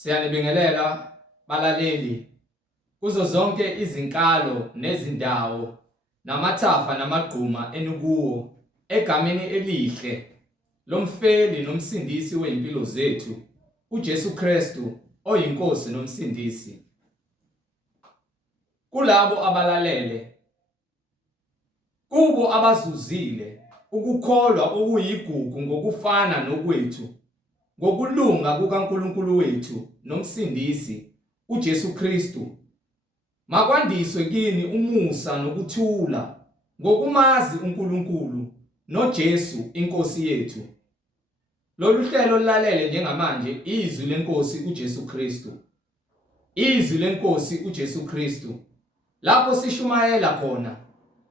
Siyanibingelela balaleli kuzo zonke izinkalo nezindawo namathafa namagquma enikuwo egameni elihle lomfeli nomsindisi weimpilo zethu uJesu Kristu oyinkosi nomsindisi. Kulabo abalalele kubo abazuzile ukukholwa okuyigugu ngokufana nokwethu ngokulunga kukaNkulunkulu wethu nomsindisi uJesu Kristu. Makwandiswe kini umusa nokuthula ngokumazi uNkulunkulu noJesu inkosi yethu. Lolu hlelo lilalele njengamanje izwi lenkosi uJesu Kristu. Izwi lenkosi uJesu Kristu. Lapho sishumayela khona,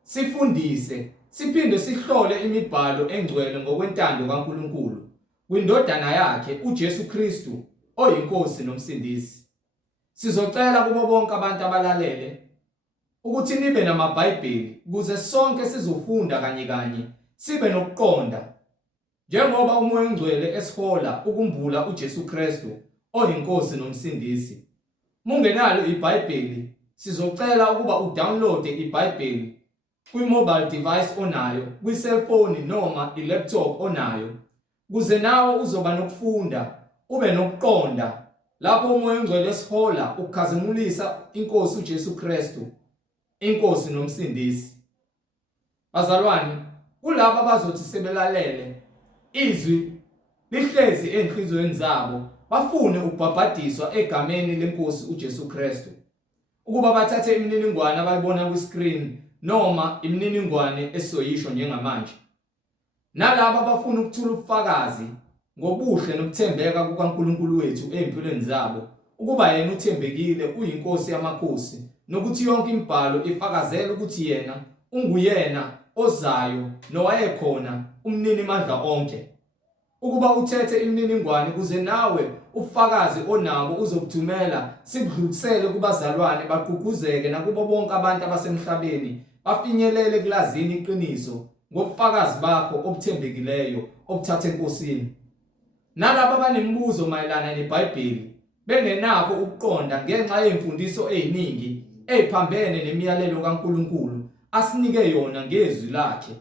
sifundise, siphinde sihlole imibhalo engcwele ngokwentando kaNkulunkulu kwindodana yakhe uJesu Kristu oyinkosi nomsindisi. Sizocela kubo bonke abantu abalalele ukuthi nibe namabhayibheli ukuze sonke sizofunda kanye sibe nokuqonda njengoba umoya ongcwele esihola ukumbula uJesu Kristu oyinkosi nomsindisi. Mungenalo iBhayibheli sizocela ukuba udownloade iBhayibheli kwi-mobile device onayo, kwi-cellphone noma i-laptop onayo, kuze nawe uzoba nokufunda ube nokuqonda lapho umoya ongcwele esihola ukukhazimulisa inkosi uJesu Kristu inkosi nomsindisi. Bazalwane, kulabo abazothi sebelalele izwi lihlezi enhlizweni zabo bafune ukubhabhadiswa egameni lenkosi uJesu Kristu, ukuba bathathe imininingwane abayibona kwi-screen noma imininingwane esoyisho njengamanje. Nalabo abafuna ukuthola ubufakazi ngobuhle nokuthembeka kukaNkulunkulu wethu empilweni zabo, ukuba yena uthembekile, uyinkosi yamakhosi, nokuthi yonke imibhalo ifakazela ukuthi yena unguyena ozayo nowayekhona umnini mandla onke. Ukuba uthethe imininingwane kuze nawe ubufakazi onabo uzokuthumela sikudlulisele kubazalwane baqhugquzeke nakubo bonke abantu abasemhlabeni bafinyelele kulazini iqiniso ngobufakazi bakho obuthembekileyo obuthathe enkosini. Nalabo abanemibuzo mayelana neBhayibheli bengenakho ukuqonda ngenxa yeimfundiso eziningi eziphambene nemiyalelo kaNkulunkulu asinike yona ngezwi lakhe,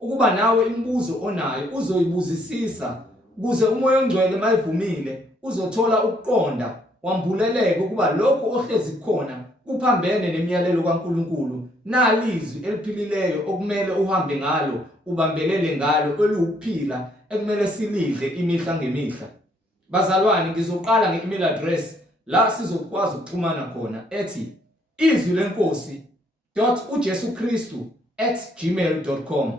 ukuba nawe imibuzo onayo uzoyibuzisisa ukuze umoya ongcwele mayivumile uzothola ukuqonda wambuleleke ukuba lokho ohlezi khona kuphambene nemiyalelo kaNkulunkulu, nalizwi eliphilileyo okumele uhambe ngalo, ubambelele ngalo, eliwukuphila ekumele silidle imihla ngemihla. Bazalwane, ngizoqala nge-email address la sizokwazi ukuxhumana khona ethi izwilenkosi.ujesukristu@gmail.com,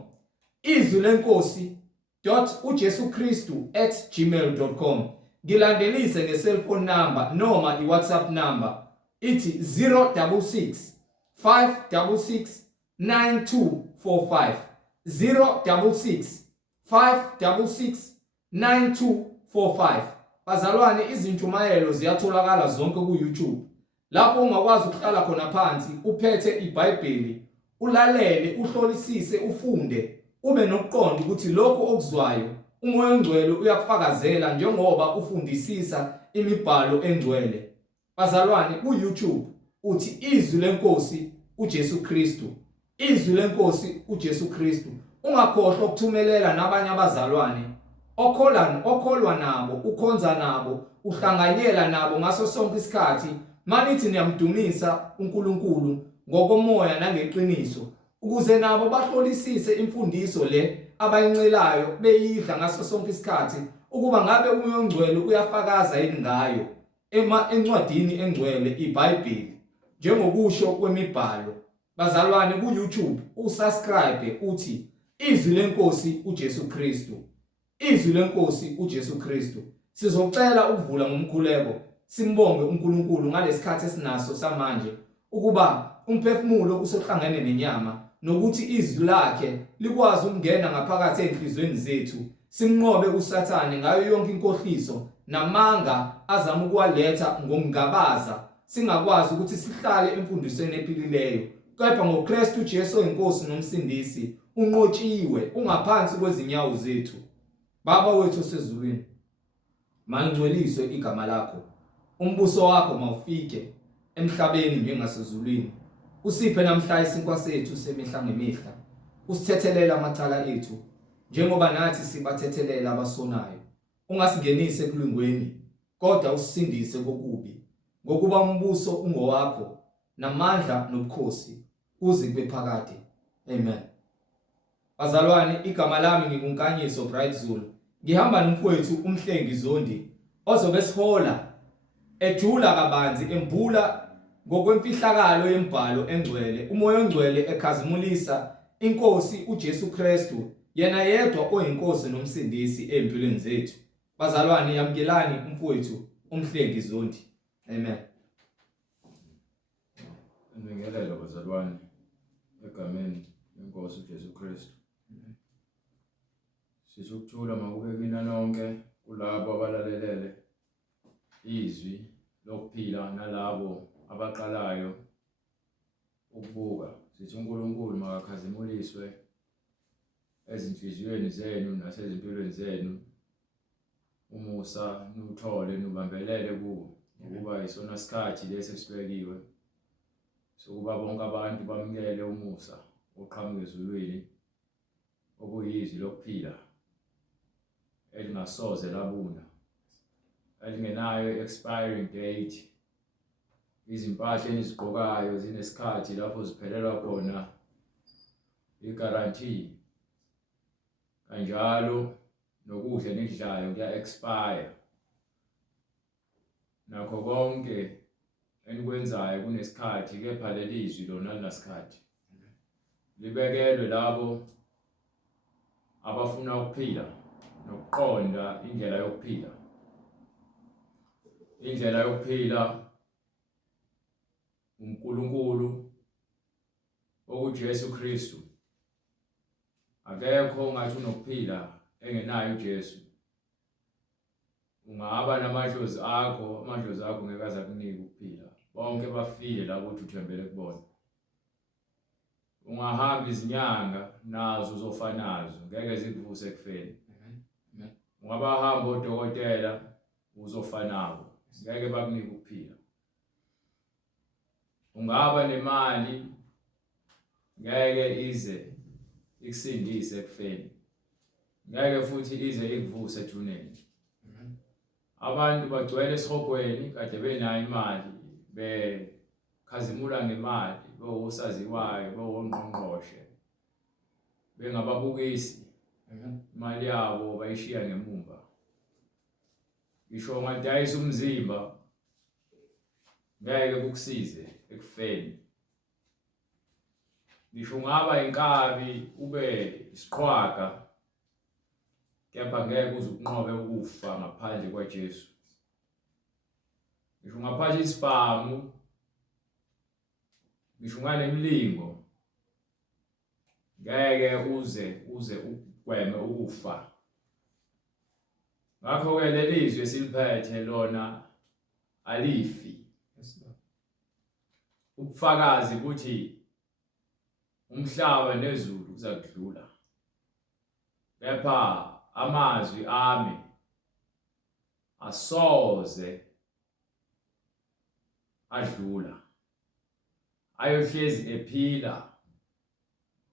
izwilenkosi.ujesukristu@gmail.com. Ngilandelise nge-cellphone number noma i-WhatsApp number ithi 066 566 9245, 066 566 9245. Bazalwane, izintshumayelo ziyatholakala zonke ku-YouTube, lapho ungakwazi ukuhlala khona phansi uphethe iBhayibheli, ulalele, uhlolisise, ufunde, ube nokuqonda ukuthi lokho okuzwayo umoya ongcwele uyakufakazela njengoba ufundisisa imibhalo engcwele. Bazalwane, ku-YouTube uthi izwi lenkosi uJesu Kristu, izwi lenkosi uJesu Kristu. Ungakhohlwa ukuthumelela nabanye abazalwane okholwa nabo, ukhonza nabo, uhlanganyela nabo ngaso sonke isikhathi manithi niyamdumisa uNkulunkulu ngokomoya nangeqiniso, ukuze nabo bahlolisise imfundiso le abayincelayo beyidla ngaso sonke isikhathi, ukuba ngabe umoya ongcwele uyafakaza yini ngayo encwadini engcwele iBhayibheli njengokusho kwemibhalo. Bazalwane, ku-YouTube usubscribe uthi izwi lenkosi uJesu Kristu, izwi lenkosi uJesu Kristu. Sizocela ukuvula ngomkhuleko simbonge uNkulunkulu ngalesikhathi esinaso samanje, ukuba umphefumulo usohlangene nenyama, nokuthi izwi lakhe likwazi ukungena ngaphakathi enhlizweni zethu, simnqobe uSathane ngayo yonke inkohliso namanga azama ukwaletha ngokungabaza, singakwazi ukuthi sihlale emfundisweni ephilileyo, kepha ngoKristu Jesu oyinkosi nomsindisi unqotshiwe, ungaphansi kwezinyawo zethu. Baba wethu osezulwini, malingcweliswe igama lakho. umbuso wakho mawufike emhlabeni njengasezulwini. Usiphe namhla isinkwa sethu semihla ngemihla. Usithethelele amacala ethu njengoba nathi sibathethelela abasonayo. Ungasingenise ekulungweni, kodwa usindise kokubi. Ngokuba umbuso ungowakho, namandla nobukhosi kuze kube phakade. Amen. Bazalwane, igama lami nginguNkanyiso Bright Zulu. Ngihamba nomfowethu uMhlengi Zondi ozobe sihola ejula kabanzi embula ngokwemfihlakalo yembhalo engcwele, umoya ongcwele ekhazimulisa inkosi uJesu Kristu, yena yedwa oyinkosi nomsindisi empilweni zethu. Bazalwane, yamkelani umfowethu uMhlengi Zondi. Amen. Ngibingelela bazalwane egameni lenkosi uJesu Kristu. Sisukuthula makube kina nonke kulabo abalalelele izwi lokuphila nalabo abaqalayo ukubuka. Sithi uNkulunkulu makakhazimuliswe ezinhliziyweni zenu nasezimpilweni zenu. Umusa nuthole nubambelele kuwo ukuba isona sikhathi lesi esibekiwe sokuba bonke abantu bamukele umusa oqhamuka ezulwini okuyizwi lokuphila elingasoze labuna, elingenayo expiring date. Izimpahla enizigqokayo zinesikhathi lapho ziphelelwa khona, i-guarantee. Kanjalo nokudla nikudlayo kuya expire. Nakho konke enikwenzayo kunesikhathi, kepha leli izwi lona linasikhathi. Libekelwe labo abafuna ukuphila nokuqonda indlela yokuphila. Indlela yokuphila uNkulunkulu okuJesu Kristu. Akekho ngathi unokuphila engenayo uJesu. Ungaba namadlozi akho, amadlozi akho ngeke aze akunike ukuphila. Bonke bafile labo uthi uthembele kubona. Ungahamba izinyanga nazo uzofa nazo, ngeke zikuvuse ekufeni. Ungaba hamba odokotela uzofa nabo, ngeke bakunike ukuphila. Ungaba nemali, ngeke ize ikusindise ekufeni. Ngeke futhi ize ikuvuse ethuneni. Abantu bagcwele esihogweni kade benayo imali, bekhazimula ngemali, bewosaziwayo, bewongqongqoshe, bengababukisi. Imali yabo bayishiya ngemumva. Ngisho ungadayisa umzimba, ngeke kukusize ekufeni. Ngisho ungaba inkabi, ube isiqhwaga, kepha ngeke uze ukunqobe ukufa ngaphandle kwaJesu. Ngisho ungaphatha isibhamu, ngisho unganemlingo, ngeke uze ugweme ukufa. Ngakho-ke leli izwi esiliphethe lona alifi. Ubufakazi ukuthi umhlaba nezulu kuzakudlula, kepha amazwi ami asoze adlula, ayohlezi ephila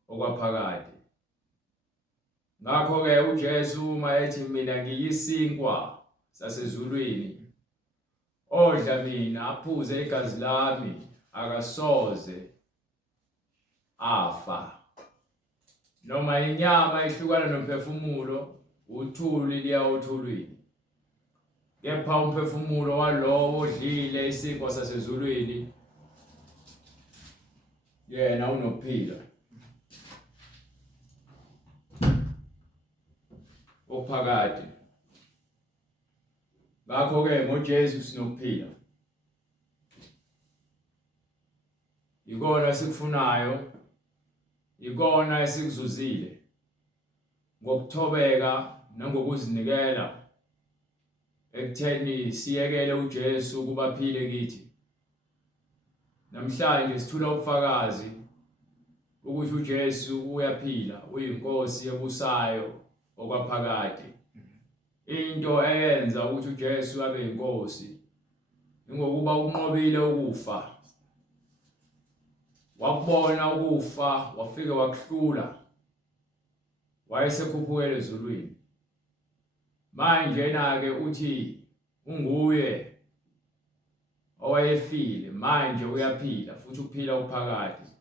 okwaphakade. Ngakho-ke uJesu uma ethi mina ngiyisinkwa sasezulwini, odla mina aphuze igazi lami akasoze afa. Noma inyama ihlukana nomphefumulo, uthuli liya othulwini. Kepha umphefumulo walowo odlile isinkwa sasezulwini, yena unokuphila okuphakade. Ngakho-ke ngoJesu sinokuphila. Ikona esikufunayo, ikona esikuzuzile ngokuthobeka nangokuzinikela ekutheni siyekele uJesu ukuba aphile kithi. Namhlanje sithula ubufakazi ukuthi uJesu uyaphila, uyinkosi ebusayo okwaphakade. Into eyenza ukuthi uJesu abe inkosi Ingokuba unqobile ukufa. Wakubona ukufa, wafika wakuhlula. Wayesekhuphukele ezulwini. Manje ke uthi unguye owayefile, manje uyaphila futhi uphila uphakathi.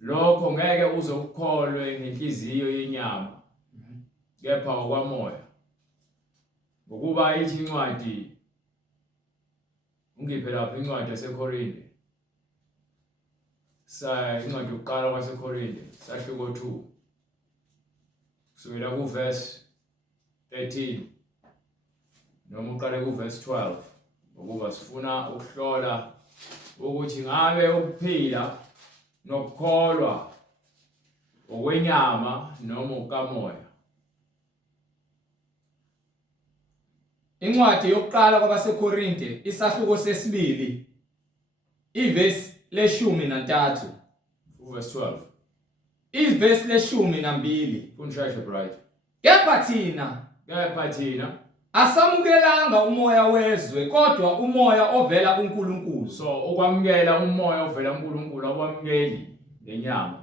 Lokho ngeke uzokukholwe ngenhliziyo yenyama, kepha okwamoya. Ngokuba ithi incwadi, ungiphe lapha incwadi yaseKorinte. Incwadi yokuqala kwaseKorinte, sahluko 2. Kusukela kuverse 13 noma uqale kuverse 12. Ngokuba sifuna ukuhlola ukuthi ngabe ukuphila nokukholwa okwenyama noma okamoya. Incwadi yokuqala kwabaseKorinte isahluko sesibili iverse le-13 Verse 12. iverse le-12 Kunsheshe bright. kepha thina asamukelanga umoya wezwe kodwa umoya ovela kuNkulunkulu. So ukwamukela umoya ovela kuNkulunkulu awamukeli ngenyama.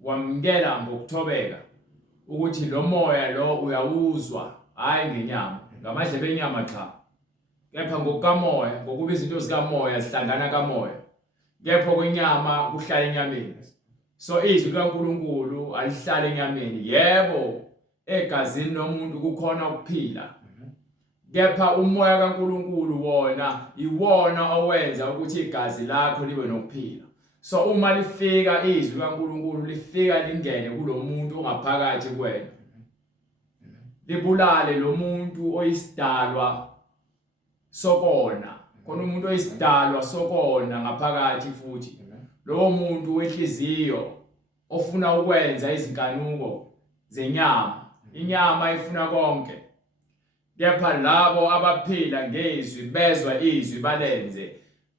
Wamukela ngokuthobeka ukuthi lo moya lo uyawuzwa hayi ngenyama, ngamadlebe enyama cha. Kepha ngokukamoya, ngokuba izinto zikamoya zihlangana kamoya. Kepha kwenyama kuhlala enyameni. So izwi likaNkulunkulu alihlala enyameni. Yebo, egazini lomuntu kukhona ukuphila. Kepha umoya kaNkulunkulu wona iwona owenza ukuthi igazi lakho libe nokuphila. So uma lifika izwi likaNkulunkulu lifika lingene kulomuntu ongaphakathi kwena. Libulale lo muntu oyisidalwa sokona. Khona umuntu oyisidalwa sokona ngaphakathi futhi. Lo muntu wenhliziyo ofuna ukwenza izinkanuko zenyama. Inyama ifuna konke. Kepha labo abaphila ngezwi bezwa izwi balenze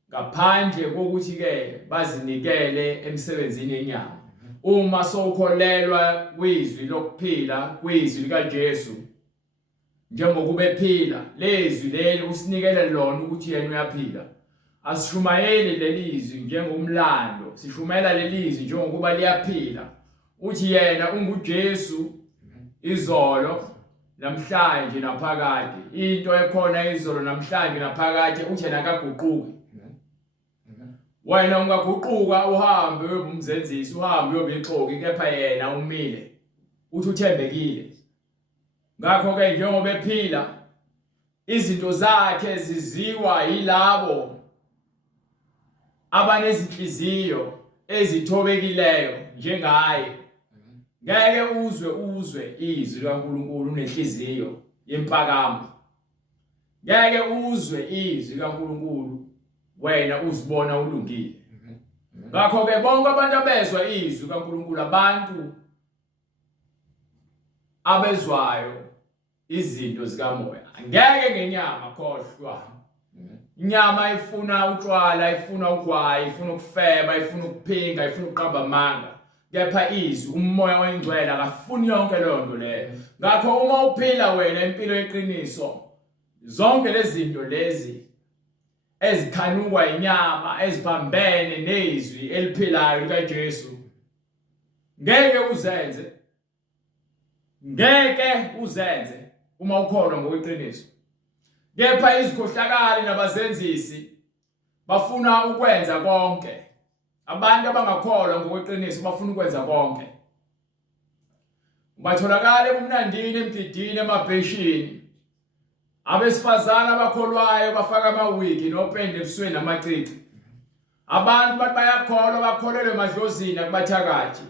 ngaphandle kokuthi ke bazinikele emsebenzini yenyama. Uma sowukholelwa kwizwi lokuphila, kwizwi likaJesu, njengokuba ephila, lezwi leli usinikele lona ukuthi yena uyaphila. Asishumayeli lelizwi njengomlando, sishumela lelizwi njengokuba liyaphila. Uthi yena unguJesu izolo namhlanje naphakade. Into ekhona izolo namhlanje naphakade uthi yena akaguquki. Wena ungaguquka uhambe uyobumzenzisi, uhambe uyobixoki, kepha yena umile. Uthi uthembekile. Ngakho ke njengoba ephila, izinto zakhe ziziwa yilabo abanezinhliziyo ezithobekileyo njengaye. Ngeke uzwe izwi likaNkulunkulu unenhliziyo yempakamo. Ngeke uzwe izwi likaNkulunkulu wena uzibona ulungile. Ngakho ke bonke abantu abezwa izwi likaNkulunkulu, abantu abezwayo izinto zikamoya. Ngeke ngenyama khohlwa. Inyama ifuna utshwala, ifuna ugwayi, ifuna ukufeba, ifuna ukuphinga, ifuna ukuqamba amanga. Kepha izwi umoya oyingcwele akafuni yonke leyo nto leyo. Ngakho uma uphila wena impilo yeqiniso, zonke lezi zinto lezi ezikhanukwa inyama eziphambene nezwi eliphilayo likaJesu, ngeke uzenze uma ukholwa ngokweqiniso. Kepha izikhohlakali nabazenzisi bafuna ukwenza konke. Abantu abangakholwa ngokweqiniso bafuna ukwenza konke. Batholakala ebumnandini, emdidini, emabheshini. Abesifazana abakholwayo bafaka amawigi nopende ebusweni namacici. Abantu bayakholwa, bakholelwe emadlozini akubathakathi.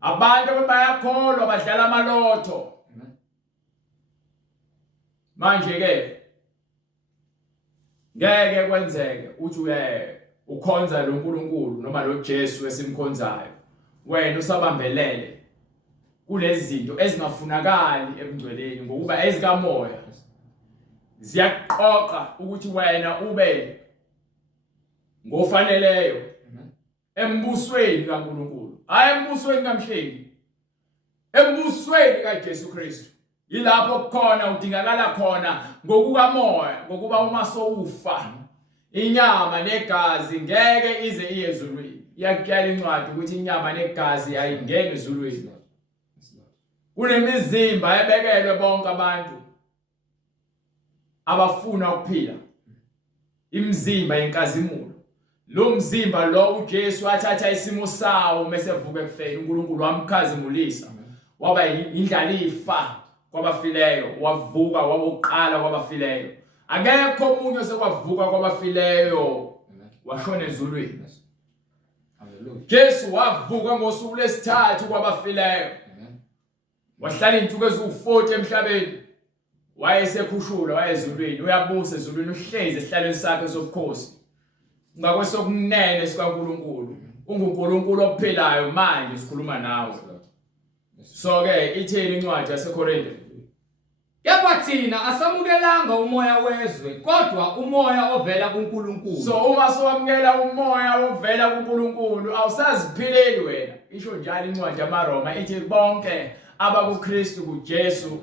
Abantu bayakholwa badlala amalotho. Manje ke ngeke kwenzeke uthi ukhonza lo nkulunkulu noma lo Jesu esimkhonzayo wena usabambelele kulezi zinto ezingafunakali ebungcweleni, ngokuba ezikamoya ziyaqoqa ukuthi wena ube ngofaneleyo embusweni kaNkulunkulu, hayi embusweni kaMhlengi, embusweni kaJesu Kristu. Ilapho khona udingakala khona ngokukamoya, ngokuba uma sowufa inyama negazi ngeke ize iye ezulwini. Iyakutshela incwadi ukuthi inyama negazi ayingeni ezulwini. Kunemizimba ebekelwe bonke abantu abafuna ukuphila. Imizimba yenkazimulo. Lo mzimba lo uJesu wathatha isimo sawo mesevuka ekufeni. uNkulunkulu wamkhazimulisa. Waba indlalifa kwabafileyo, wavuka waboqala kwabafileyo. Akekho omunye osekwavuka kwabafileyo washona ezulwini. Jesu wavuka ngosuku lwesithathu kwabafileyo. Wahlala izinsuku eziwu-40 emhlabeni. Wayesekhushula wayezulwini, uyabusa ezulwini, uhlezi esihlalweni sakhe sobukhosi. Ngakwesokunene sikaNkulunkulu. UNkulunkulu ophilayo manje sikhuluma nawe. So ke ithini incwadi yaseKorinte? Kepha thina asamukelanga umoya wezwe kodwa umoya ovela kuNkulunkulu. So uma sowamukela umoya ovela kuNkulunkulu awusaziphileli wena. Isho njalo incwadi yamaRoma ithi bonke abakuKristu kuJesu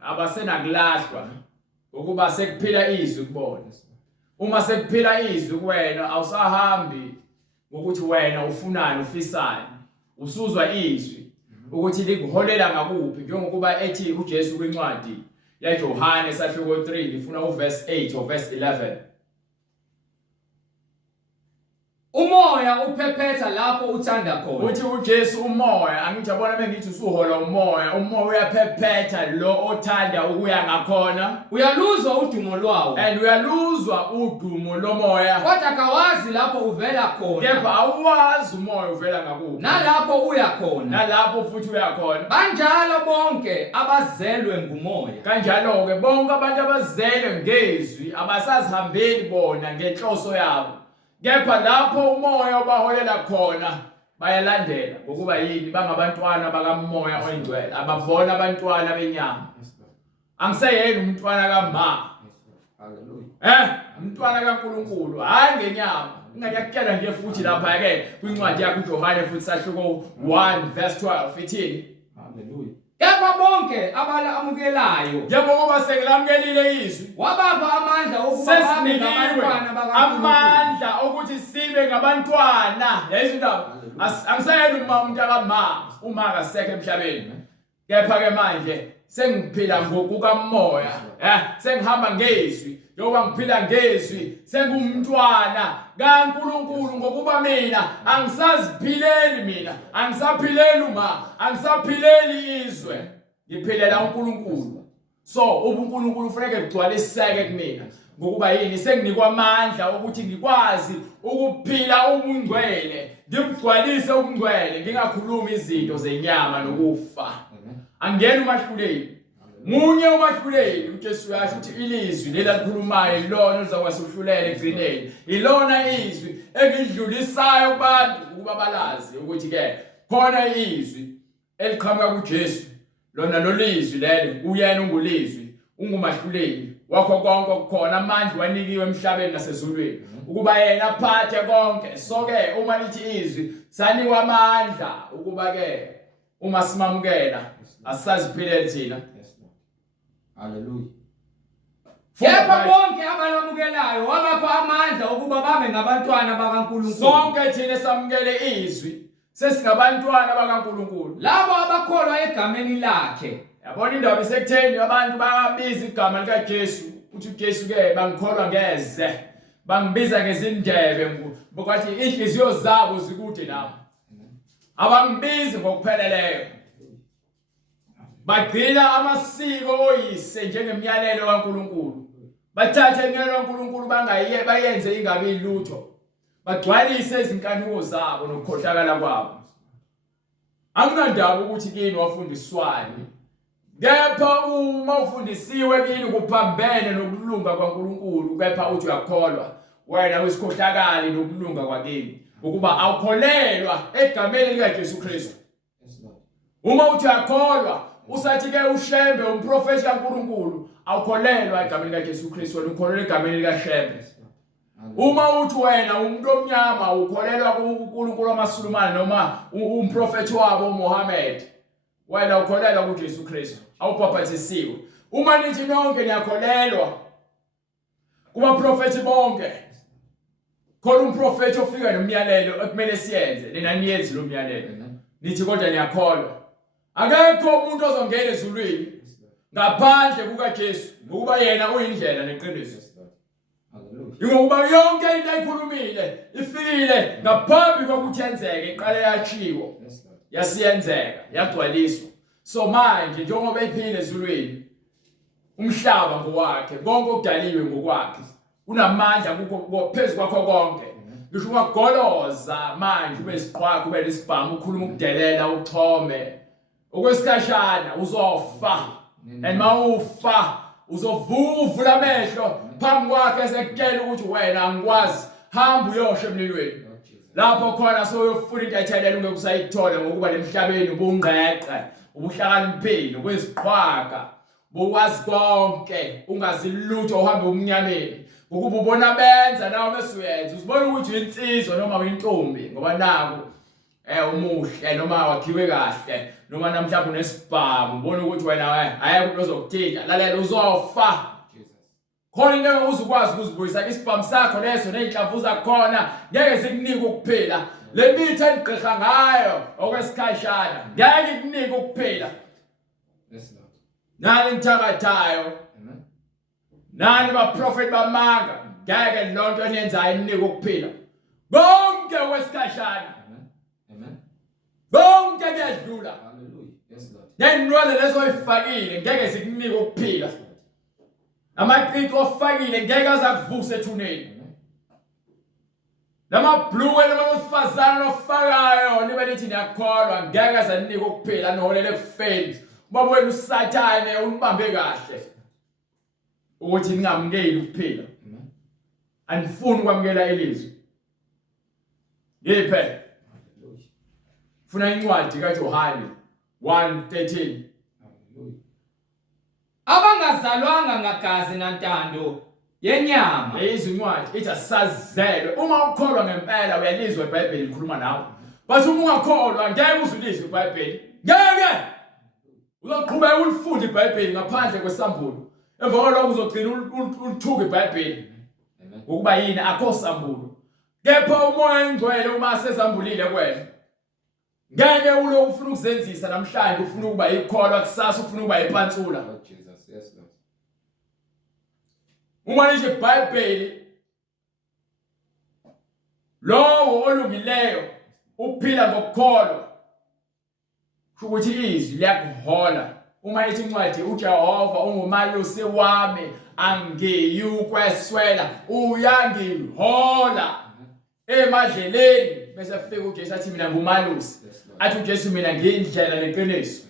abasenakulahlwa ukuba sekuphila izwi kubona. Uma sekuphila izwi kuwena awusahambi ngokuthi wena ufunani ufisani. Usuzwa izwi ukuthi likuholela ngakuphi njengokuba ethi uJesu kwincwadi yaJohane esahluko 3 ngifuna uverse 8 or verse 11. Umoya uphephetha lapho uthanda khona. Uthi uJesu umoya, angijabona bengithi usuhola umoya uyaphephetha lo othanda ukuya ngakhona. Uyaluzwa udumo lwawo. And uyaluzwa udumo lomoya. Kodwa kawazi lapho uvela khona. Kepha awazi umoya uvela ngakuphi. Nalapho uya khona. Nalapho futhi uya khona. Banjalo bonke abazelwe ngumoya. Kanjalo ke bonke abantu abazelwe ngezwi abasazihambeli bona ngenhloso yabo. Kepha lapho umoya obaholela khona bayalandela ngokuba yini bangabantwana bakamoya oyingcwele ababona abantwana benyama. Angiseyena umntwana kaMa. Hallelujah. Umntwana kaNkulunkulu hayi ngenyama. Ngiyakutshela nje futhi lapha ke kwincwadi yakho uJohane futhi sahluko 1 verse 12 ithini? Hallelujah. Kepha bonke abalamukelayo njengoba sengelamukelile izwi wabapha amandla okuba babe ngabantwana bakaNkulunkulu. Amandla ukuthi sibe ngabantwana. Yayizo indaba. Angisayeli umuntu akama uma akasekho emhlabeni. Kepha ke manje sengiphila ngokukamoya. Sengihamba ngezwi. Njengoba ngiphila ngezwi sengumntwana kaNkulunkulu ngokuba mina angisaziphileli mina. Angisaphileli angisaphileli izwe. Ngiphilela uNkulunkulu. So ubuNkulunkulu ufanele kugcwaliseke kumina. Ngokuba yini senginikwa amandla ukuthi ngikwazi ukuphila ubungcwele. Ngikugcwalise ubungcwele ngingakhulumi izinto zenyama nokufa. Angena umahluleli. Munye umahluleli uJesu yasho ukuthi ilizwi lelakhulumayo ilona lizakwasuhlulele egcineni. Ilona izwi engidlulisayo kubantu ukuba balazi ukuthi ke khona izwi eliqhamuka kuJesu. Lona lolizwi lelo uyena ungulizwi ungumahluleli wakho konke okukhona amandla wanikiwe emhlabeni nasezulwini ukuba yena aphathe konke. So ke uma lithi izwi sanikwa amandla ukuba ke uma simamukela asisaziphilele thina. Hallelujah. Kepha bonke abalamukelayo wabapha amandla ukuba babe ngabantwana bakaNkulunkulu. Sonke thina samukele izwi sesingabantwana bakaNkulunkulu. Labo abakholwa egameni lakhe. Yabona indaba isekutheni abantu bayabiza igama likaJesu. Uthi uJesu ke bangikholwa ngeze. Bangibiza ngezindebe ngokuthi inhliziyo zabo zikude nami. Abangibizi ngokupheleleyo. Bagcina amasiko oyise njengemiyalelo kaNkulunkulu. Bathathe imiyalelo kaNkulunkulu bayenze ingabi lutho. Bagcwalise izinkanuko zabo nokukhohlakala kwabo. Anginandaba ukuthi kini wafundiswani. Kepha uma ufundisiwe kini kuphambene nokulunga kwaNkulunkulu kepha uthi uyakholwa wena uyisikhohlakali nokulunga kwakini ukuba awukholelwa egameni likaJesu Kristu. Uma uthi uyakholwa usathi ke uShembe umprofeti kaNkulunkulu awukholelwa egameni likaJesu Kristu wena ukholelwa egameni likaShembe. Uma uthi wena umuntu omnyama ukholelwa kuNkulunkulu wamaSulumane noma umprofeti wabo uMuhammad wena ukholelwa kuJesu Kristu awubhaphathisiwe uma nithi nonke niyakholelwa kuba profethi bonke khona umprofethi ofika nomyalelo ekumele siyenze nina niyenze lo myalelo nithi kodwa niyakholwa akekho umuntu ozongena ezulwini ngaphandle kukaJesu ngokuba yena uyindlela neqiniso ngoba yonke into ayikhulumile ifikile ngaphambi kokuthi yenzeke iqale yachiwo yasiyenzeka yagcwaliswa so manje njengoba ephile ezulwini umhlaba ngowakhe konke okudaliwe ngokwakhe unamandla phezulu kwakho konke ngisho ungagoloza manje ube isiqhwaga ube lesibhamu ukhuluma ukudelela uchome okwesikhashana uzofa and mawufa uzovuvula amehlo phambi kwakhe esekutshela ukuthi wena angikwazi hamba uyoshe emlilweni lapho khona soyofuna into ethelele ungeke usayithola ngokuba lemhlabeni ubungqeqe ubuhlakaniphile kweziqhwaga bokwazi konke ungazilutho uhambe umnyameni ukuba ubona benza nawe mesuyenza uzibona ukuthi insizwa noma uyintombi ngoba naku umuhle noma wakhiwe kahle noma namhlanje unesibhamu ubona ukuthi wena ayekho ozokuthinta lalela uzofa khona into uzukwazi ukuzibuyisa isibhamu sakho leso nezinhlavu zakhona ngeke sikunike ukuphila le mithi enigqirha ngayo okwesikhashana ngeke ikunike ukuphila nani nithakathayo nani baprofeti bamanga ngeke lonto eniyenzayo inike ukuphila bonke kwesikhashana bonke kuyadlula nenwele lezo oyifakile ngeke zikunike ukuphila amaqiqo ofakile ngeke azakuvuse ethuneni namabhluwe namasifazana nofakayo nibe nithi niyakholwa ngeke azaninike ukuphila noholele ekufeni uma wena usathane unibambe kahle ukuthi ningamukeli ukuphila anifuni ukwamukela ilizwi ngiphe funa incwadi kaJohane 1:13 abangazalwanga ngagazi nantando yenyama izincwadi ithi asazelwe uma ukholwa ngempela uyalizwa iBhayibheli likhuluma nawe but uma ungakholwa ngeke uzulizwe iBhayibheli ngeke uzoqhubeka ulifunde iBhayibheli ngaphandle kwesambulo emva kwalokho uzogcina ulithuka iBhayibheli ukuba yini akho sambulo kepha umoya engcwele uma sezambulile kwena ngeke uloku ufuna ukuzenzisa namhlanje ufuna ukuba ikholwa kusasa ufuna ukuba iphantsula uma nje iBhayibheli lowo olungileyo uphila ngokukholwa ukuthi izwi liyakuhola uma ithi incwadi uJehova ungumalusi wami angiyukweswela uyangihola emadleleni bese afika uJesu athi mina ngumalusi athi uJesu mina ngiyindlela neqiniso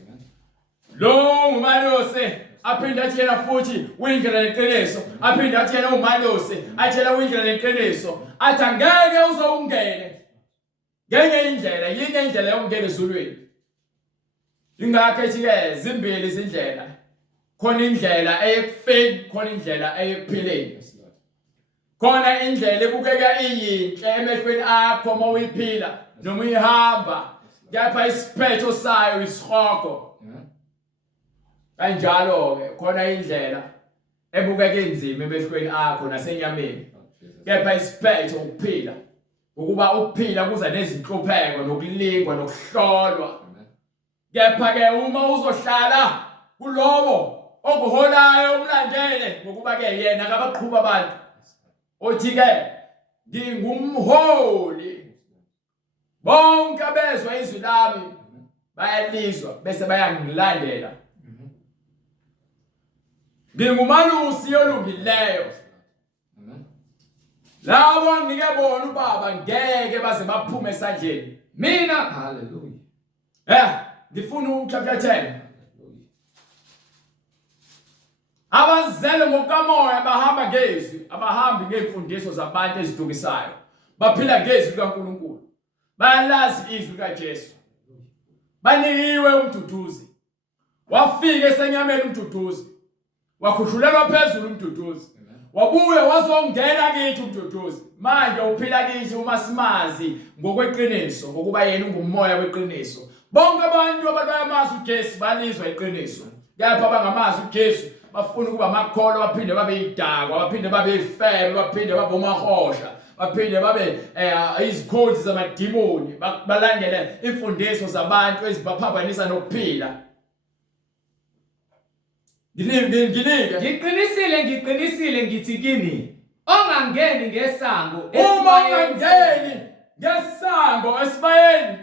lo ngumalusi aphinda athi yena futhi uyindlela neqiniso aphinda athi yena umalusi atshela uyindlela neqiniso athi angeke uzowungene ngenye indlela yinye indlela yokungena ezulwini ingakho ethi-ke zimbili izindlela khona indlela eyekufeni khona indlela eyekuphileni khona indlela ebukeka iyinhle emehlweni akho uma uyiphila noma uyihamba kepha isiphetho sayo isihogo kanjalo-ke khona indlela ebukeka inzima emehlweni akho nasenyameni kepha isiphetho ukuphila ukuba ukuphila kuza nezinhlupheko nokulingwa nokuhlolwa kepha-ke uma uzohlala kulowo okuholayo umlandele ngokuba-ke yena akabaqhuba abantu othi-ke ngingumholi bonke bezwa izwi lami bayalizwa bese bayangilandela ngingumalusi olungileyo labo nginike bona ubaba ngeke baze baphume esandleni mina haleluya ngifuna chapter 10 abazele ngokamoya bahamba ngezwi abahambi ngeimfundiso zabantu ezidukisayo baphila ngezwi likaNkulunkulu bayalazi izwi likaJesu banikiwe umduduzi wafika esenyameni umduduzi wakhushulelwa phezulu umduduzi wabuye wazongena kithi umduduzi manje uphila kithi uma simazi ngokweqiniso ngokuba yena ungumoya weqiniso bonke abantu abayamazi uJesu balizwa iqiniso kepha abangamazi uJesu bafuna ukuba amakholwa baphinde babe idakwa baphinde babe ifebe baphinde babe umahosha baphinde babe izikhonzi zamadimoni balandele imfundiso zabantu ezibaphambanisa nokuphila. Ngiqinisile ngithi kini ongangeni ngesango uma ungangeni ngesango esibayeni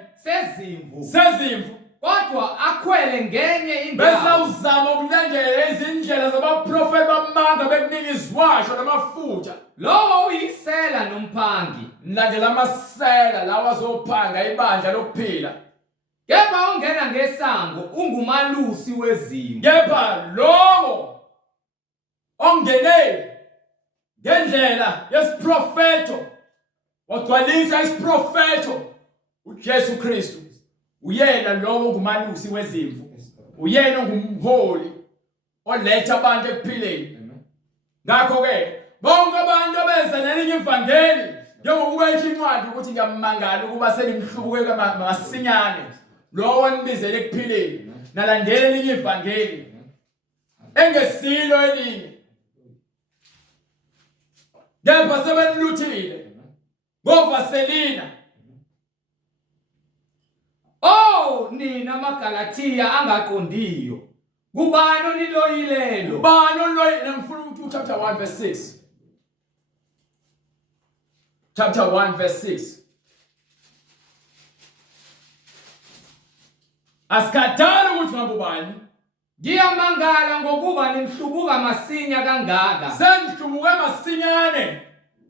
sezimvu kodwa akhwele ngenye bese indawo uzama ukulandela izindlela zabaprofeti bamanga bekunika iziwasho namafutha lowo uyisela nomphangi landela amasela lawa azophanga ibandla lokuphila. kepha ongena ngesango ungumalusi wezimvu Kepha lowo ongene ngendlela yesiprofeto wagcwalisa isiprofeto uJesu Kristu uyena lowo ngumalusi wezimvu uyena ngumholi oletha abantu ekuphileni. Ngakho ke bonke abantu abeza nelinye ivangeli njengokuba incwadi ukuthi ngiyamangala ukuba senimhlubuke masinyane lowo wanibizele ekuphileni nalandela elinye ivangeli engesilo elinye kepha sebeniluthile ngovaselina. Oh nina maGalatiya angaqondiyo kubani oniloyilelo Ubani oloyile? Ngifuna ukuthi chapter 1 verse 6. Chapter 1 verse 6. Asikhathali ukuthi ngabe ubani. ngiyamangala ngokuba nimhlubuka masinya kangaka Sengihlubuke masinyane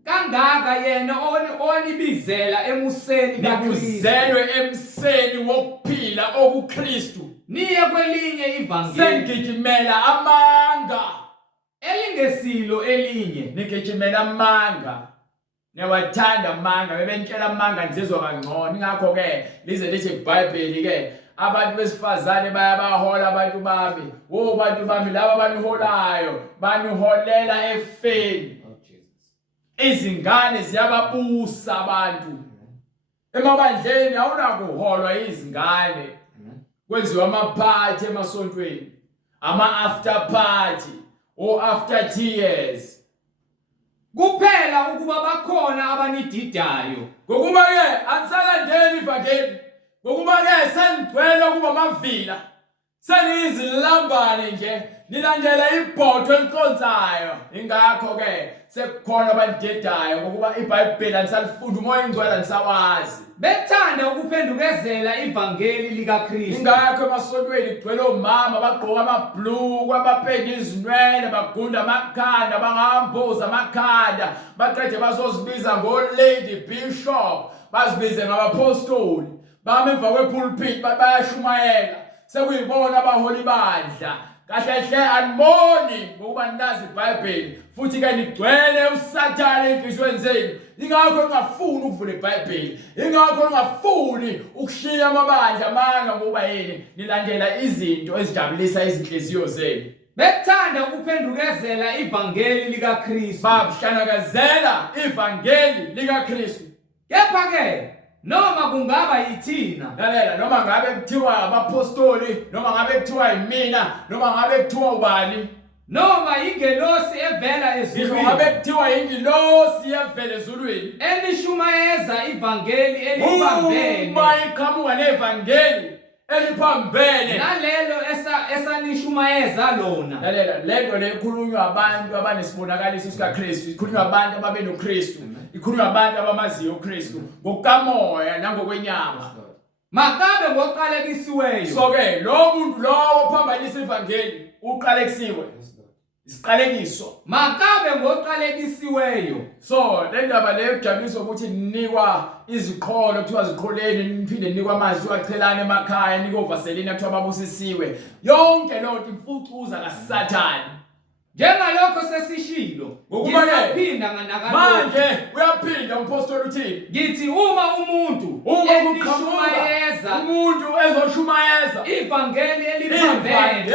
kangaka yena onibizela emuseni kaKristu nakuzelwe emseni wokuphila okuKristu niye kwelinye ivangeli sengigijimela amanga elingesilo elinye nigijimela amanga newathanda amanga bebentshela amanga nizizwa kangcono. Ingakho ke lize lithi iBhayibheli ke abantu besifazane bayabahola abantu bami bantu bami laba baniholayo baniholela efeni. Izingane ziyababusa abantu emabandleni awunakuholwa izingane kwenziwa amaphathi emasontweni ama-after party after tears kuphela ukuba bakhona abanididayo ngokuba ke anisalandeli ivangeli ngokuba ke senigcwele ukuba amavila seniyizilambane nje nilandela ibhodwe eliqonzayo. Ingakho ke sekukhona abanididayo ngokuba iBhayibheli anisalifunda umoya engcwele anisawazi bethanda ukuphendukezela ivangeli likaKristu. ingakho emasontweni kugcwele omama bagqoka amabhluku abapenda izinwele bagunda amakhanda bangamboza amakhanda baqede bazozibiza ngo-lady bishop bazibize ngabapostoli bame emva kwepulpit bayashumayela sekuyibona abaholi bandla kahle hle aniboni ngokuba nilazi iBhayibheli futhi ke nigcwele usathane enhliziyweni zenu. Ingakho ngingafuni ukuvula iBhayibheli ingakho ngingafuni ukushiya amabandla amanga ngoba yini nilandela izinto ezijabulisa izinhliziyo zenu bethanda ukuphendukezela ivangeli likaKristu. babhlanakazela ivangeli likaKristu. Kepha ke noma kungaba yithina lalela noma ngabe kuthiwa abapostoli noma ngabe kuthiwa yimina noma ngabe kuthiwa ubani noma ingelosi evela ngisho ezulwini ngabe kuthiwa ingilosi yevela ezulwini elishumayeza ivangeli eliphambene uma iqhamuka nevangeli eliphambene nalelo esanishumayeza lona. lalela lento le ikhulunywa abantu abanesibonakaliso sikaKristu ikhulunywa abantu ababe noKristu ikhulunywa abantu abamaziyo uKristu ngokukamoya nangokwenyama Makabe ngoqalekisiweyo. so ke lo muntu lowo ophambanisa ivangeli uqalekisiwe isiqalekiso Makabe ngoqalekisiweyo. so le ndaba leyo ejabulisa ukuthi ninikwa iziqholo kuthiwa ziqholeni niphinde ninikwa amanzi kuthiwa chelane emakhaya nikwa uvaselini kuthiwa babusisiwe yonke lo nto imfucuza kaSathane Njengalokho sesishilo Ngokuba ke, ngizaphinda nganakalo manje uyaphinda umpostoli uthini ngithi uma umuntu kuqhamuka umuntu ezoshumayeza ivangeli eliphambene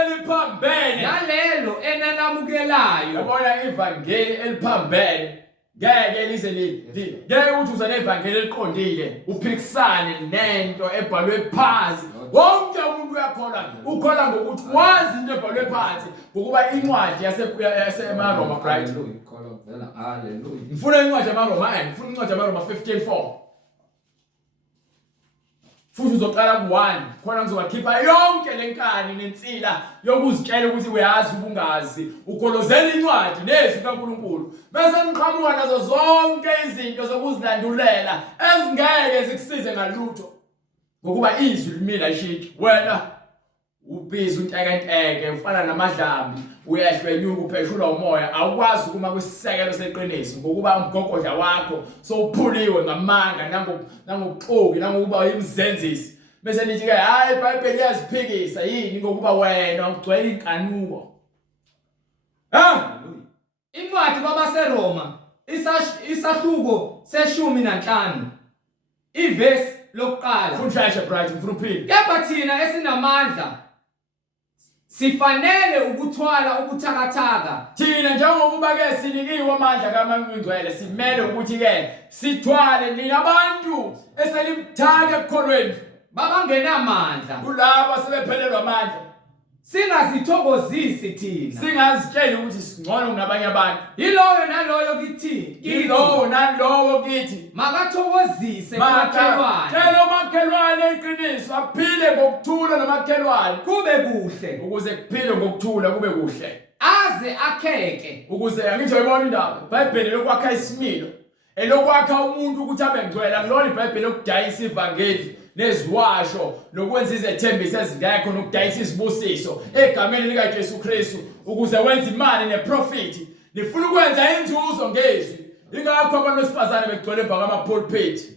eliphambene nalelo enanamukelayo yabona ivangeli eliphambene ngeke lize ngeke uthi uza nevangeli eliqondile uphikisane nento ebhalwe phansi. Wonke umuntu uyakholwa, ukholwa ngokuthi wazi into ebhalwe phansi ngokuba incwadi yaseMaroma, right? Hallelujah. Ngifuna incwadi yaMaroma, ngifuna incwadi yaMaroma 15:4. Futhi uzoqala ku1 khona ngizowakhipha yonke lenkani nensila yokuzitshela ukuthi uyazi ubungazi ukolozela incwadi nezwi likaNkulunkulu bese niqhamuka nazo zonke izinto zokuzilandulela ezingeke zikusize ngalutho ngokuba izwi limila lishiki wena ubhizi unteke ufana namadlambi uyahlwenyuka upheshulwa umoya awukwazi ukuma kwisisekelo seqiniso ngokuba umgogodla wakho sowuphuliwe ngamanga nangokuxoki nangokuba uyimzenzisi bese nithi ke hayi iBhayibheli yaziphikisa yini ngokuba wena ugcwele inkanuko. Incwadi kwabaseRoma isahluko se-15 ivesi lokuqala. Mfundisha bright mfunuphili. Kepha thina esinamandla sifanele ukuthwala ubuthakathaka. Thina njengokuba ke sinikiwe amandla kaMangcwele simele ukuthi ke sithwale ninabantu eselimthaka ekukholweni Babangenamandla kulabo sebephelelwa amandla singazithokozisi thina. singazitsheli ukuthi singcono kunabanye abantu. Yiloyo naloyo kithi. Yilowo nalowo kithi Makathokozise umakhelwane. tshela umakhelwane iqiniso aphile ngokuthula nomakhelwane Kube kuhle. ukuze kuphile ngokuthula kube kuhle. Aze akheke. Ukuze angithi uyibona indaba iBhayibheli lokwakha isimilo elokwakha umuntu ukuthi abe ngcwele akulona iBhayibheli lokudayisa ivangeli neziwasho lokwenza izethembiso ezingekho nokudayisa isibusiso egameni likaJesu Kristu ukuze wenze imali neprofit. Nifuna ukwenza inzuzo ngezwi. Ingakho abantu besifazane begcwele emva kwama-pulpit.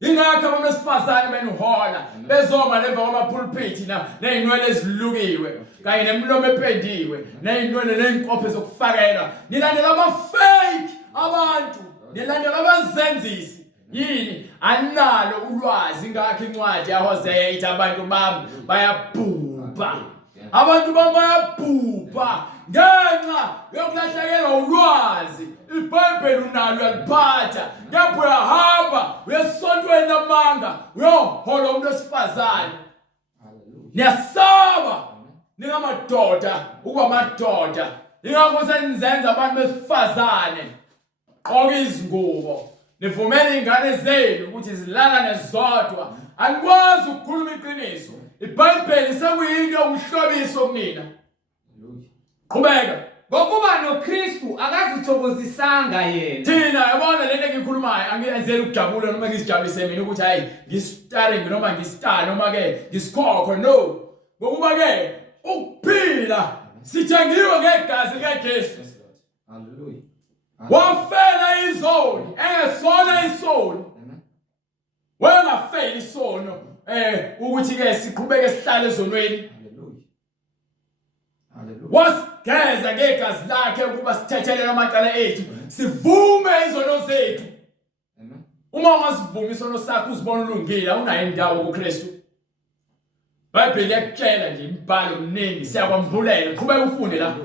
Ingakho abantu besifazane benihola bezoma lemva kwama-pulpit ney'nwele ezilukiwe kanye nemilomo ependiwe ney'nwele ney'nkophe zokufakela. Nilandela ama-fake abantu, nilandela abazenzisi. Yini analo ulwazi ingakho incwadi yaHosea ithi abantu bami bayabhubha. Abantu bami bayabhubha ngenxa yokulahlekelwa ulwazi. iBhayibheli unalo uyaliphatha ngapho uyahamba uyesontweni lamanga uyohola umuntu wesifazane. Niyasaba ningamadoda ukuba amadoda ingakho senizenza abantu besifazane gqoka izingubo. Nivumele ingane zenu ukuthi zilalane zodwa. Anikwazi ukukhuluma iqiniso. iBhayibheli sekuyinto yokuhlobiso kumina. Qhubeka. Ngokuba noKristu akazithokozisanga yena. Thina yabona lento engikhulumayo angiyenzeli ukujabula noma ngizijabulise mina ukuthi hayi ngistarring noma ngistar noma ke ngisikhokho no. Ngokuba ke ukuphila sithengiwe ngegazi likaJesu. Hallelujah. Wafela izoni engesona isoni. Wengafeli isono ukuthi ke siqhubeke sihlale ezonweni. Hallelujah. Hallelujah. Wasigeza ngegazi lakhe ukuba sithethelele amacala ethu sivume izono zethu. Amen. Uma ungasivumi isono sakho uzibona ulungile awunayo indawo kuKristu. iBhayibheli yakutshela nje imibhalo eminingi siyakwambulela qhubeka ufunde la.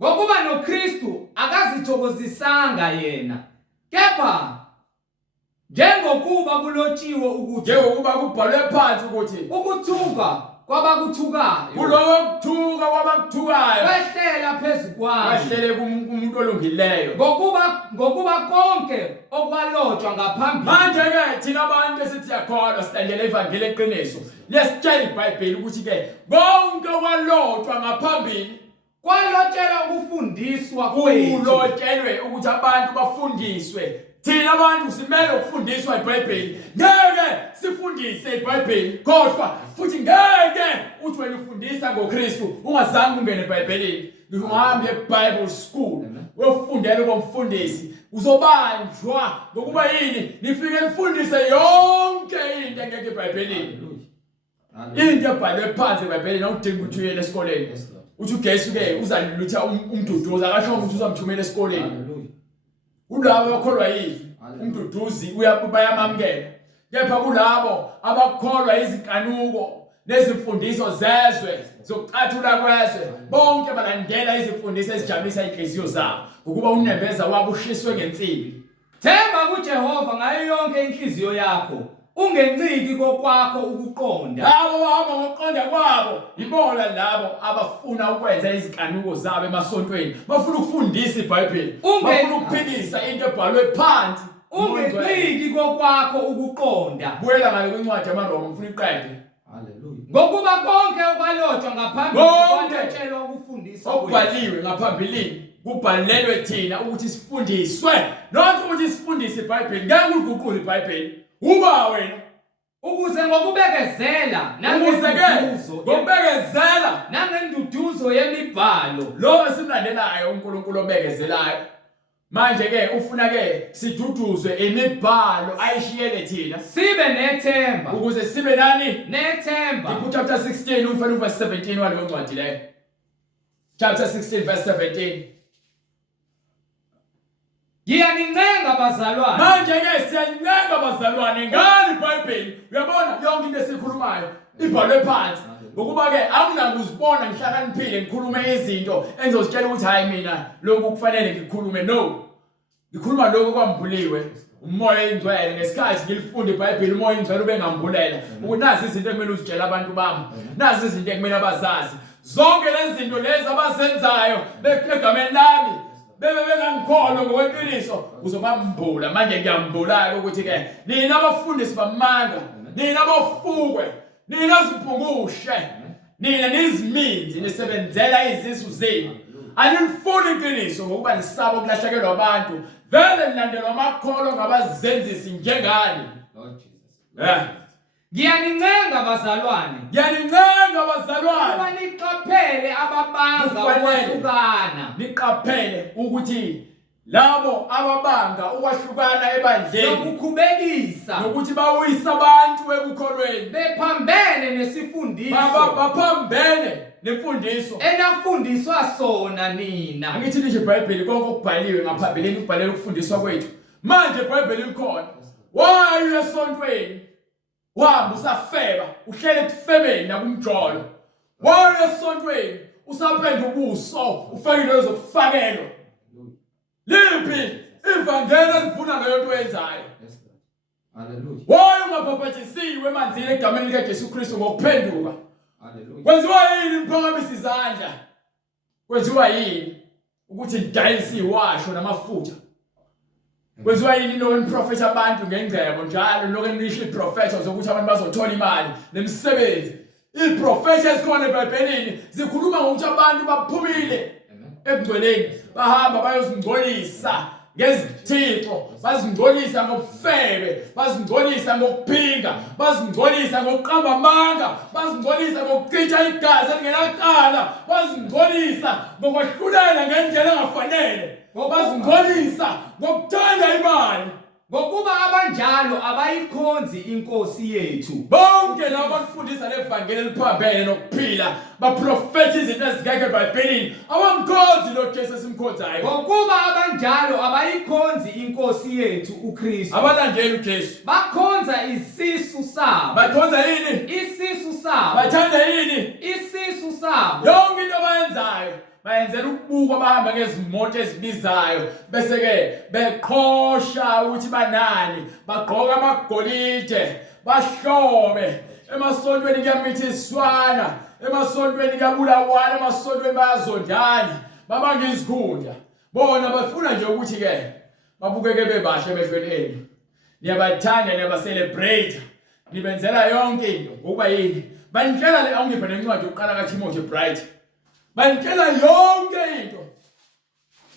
Ngokuba noKristu akazithokozisanga yena. Kepha njengokuba kulotshiwe ukuthi Njengokuba kubhalwe phansi ukuthi ukuthuka kwabakuthukayo kulowo kuthuka kwabakuthukayo kwehlela phezu kwami. wahlele kumuntu olungileyo. Ngokuba konke okwalotshwa ngaphambili. Manje ke thina abantu esithi yakholwa silandela ivangeli eqiniso lesitshela iBhayibheli ukuthi ke konke okwalotshwa ngaphambili kwalotshelwa ukufundiswa kwethu. kulotshelwe ukuthi abantu bafundiswe. Thina abantu simele ukufundiswa iBhayibheli. Ngeke sifundise iBhayibheli kodwa futhi ngeke uthi wena ufundisa ngoKristu ungazange ungene eBhayibhelini. Ngihambe eBible school uyofundela komfundisi uzobanjwa ngokuba yini nifike nifundise yonke into engeke eBhayibhelini. Into ebhalwe phansi eBhayibhelini awudingi ukuthi uyele esikoleni. Uthi uGesu ke uzalilutha umduduza akasho ukuthi uzamthumela esikoleni. Hallelujah. Kulabo abakholwa yizwi umduduzi bayamamkela. Kepha kulabo abakholwa izinkanuko nezimfundiso zezwe zokucathula kwezwe bonke balandela izimfundiso ezijabulisa inhliziyo zabo ukuba unembeza wabo ushiswe ngensimbi. Themba kuJehova ngayo yonke inhliziyo yakho, ungenciki kokwakho ukuqonda. Labo bahamba ngokuqonda kwabo ibona labo abafuna ukwenza izinkanuko zabo emasontweni, bafuna ukufundisa iBhayibheli, bafuna ukuphikisa into ebhalwe phansi. Ungenciki kokwakho ukuqonda. Buyela ngale kwincwadi yamaRoma ngifuna iqede. Hallelujah. Ngokuba konke okwalotshwa ngaphambili kwalotshelwa ukufundisa okubhaliwe ngaphambilini kubhalelwe thina ukuthi sifundiswe, not ukuthi sifundise iBhayibheli. Ngeke uliguqule iBhayibheli. Uba wena ukuze ngokubekezela nangenduduzo yemibhalo lo esimlandelayo uNkulunkulu obekezelayo. Manje ke ufuna ke siduduzwe imibhalo ayishiyele thina sibe nethemba, ukuze sibe nani nethemba. Chapter 16 ufana verse 17 waleyo ncwadi leyo. Chapter 16 verse 17. Ngiyanincenga bazalwane. Manje ke siyanincenga bazalwane ngani iBhayibheli. Uyabona yonke into esikhulumayo ibhalwe phansi. Ngokuba ke akunakuzibona ngihlakaniphile ngikhulume izinto engizozitshela ukuthi hayi mina lokhu kufanele ngikhulume. No. Ngikhuluma lokho kwambuliwe umoya oyingcwele ngesikhathi ngilifunda iBhayibheli umoya oyingcwele ubengambulela ukuthi nazi izinto ekumele uzitshela abantu bami, nazi izinto ekumele abazazi. Zonke lezi zinto lezi abazenzayo begameni lami bebe bengangikholwa ngokweqiniso uzobambula. Manje ngiyambula ukuthi ke nina abafundisi bamanga, nina abafukwe, nina ziphungushe, nina niziminzi nisebenzela izisu zenu. Anilifuni iqiniso ngokuba nisaba ukulahlekelwa abantu, vele nilandelwa amakholo ngabazenzisi njengani. Lord Jesus. Ngiyanincenga bazalwane. Ngiyanincenga bazalwane. Kuba niqaphele ababanga ukwahlukana. Niqaphele ukuthi labo ababanga ukwahlukana ebandleni nokukhubekisa nokuthi bawuyisa abantu ekukholweni bephambene nesifundiso baphambene nemfundiso enafundiswa sona nina. Angithi nje iBhayibheli konke okubhaliwe ngaphambilini kubhalelwe ukufundiswa kwethu. Manje iBhayibheli likhona. Waye esontweni wahamba usafeba uhlele ekufebeni nakumjolo. Waye esontweni usapenda ubuso ufakile ezokufakelwa. Liphi ivangeli livuna leyo nto yenzayo. Hallelujah. Waye ungabhabhathiswe emanzini egameni likaJesu Kristu ngokuphenduka. Hallelujah. Kwenziwa yini mphakamisa izandla? Kwenziwa yini ukuthi ndayise iwasho namafutha? Kwenziwa yini lokho prophet abantu ngengcebo njalo lokho nisho iprofetho zokuthi abantu bazothola imali nemisebenzi? Iprofetho ezikhona eBhayibhelini zikhuluma ngokuthi abantu baphumile ekugcweleni bahamba bayozingcolisa ngezithixo, bazingcolisa ngobufebe, bazingcolisa ngokuphinga, bazingcolisa ngokuqamba amanga, bazingcolisa ngokuchitha igazi elingenaqala, bazingcolisa ngokwahlulela ngendlela engafanele, bazingcolisa ngokuthanda imali. Ngokuba abanjalo abayikhonzi inkosi yethu. Bonke labo abafundisa levangeli eliphambene nokuphila baprofetha izinto ezingekho eBhayibhelini abamkhonzi lo Jesu esimkhonzayo. Ngokuba abanjalo abayikhonzi inkosi yethu uKristu. Abalandeli uJesu Bakhonza isisu sabo. bakhonza yini? Isisu sabo. Bathanda yini? Isisu sabo. Yonke into abayenzayo bayenzela ukubukwa bahamba ngezimoto ezibizayo bese ke beqhosha ukuthi banani, bagqoka amagolide, bahlobe emasontweni kuyamithiswana, emasontweni kuyabulawana, emasontweni bayazondana, babanga izikhundla. Bona bafuna nje ukuthi ke babukeke bebahle emehlweni enu. Niyabathanda, niyabacelebrate, nibenzela yonke into ngokuba yini? Banitshela le awungiphe nencwadi yokuqala kaTimothy Bright. Banitshela yonke into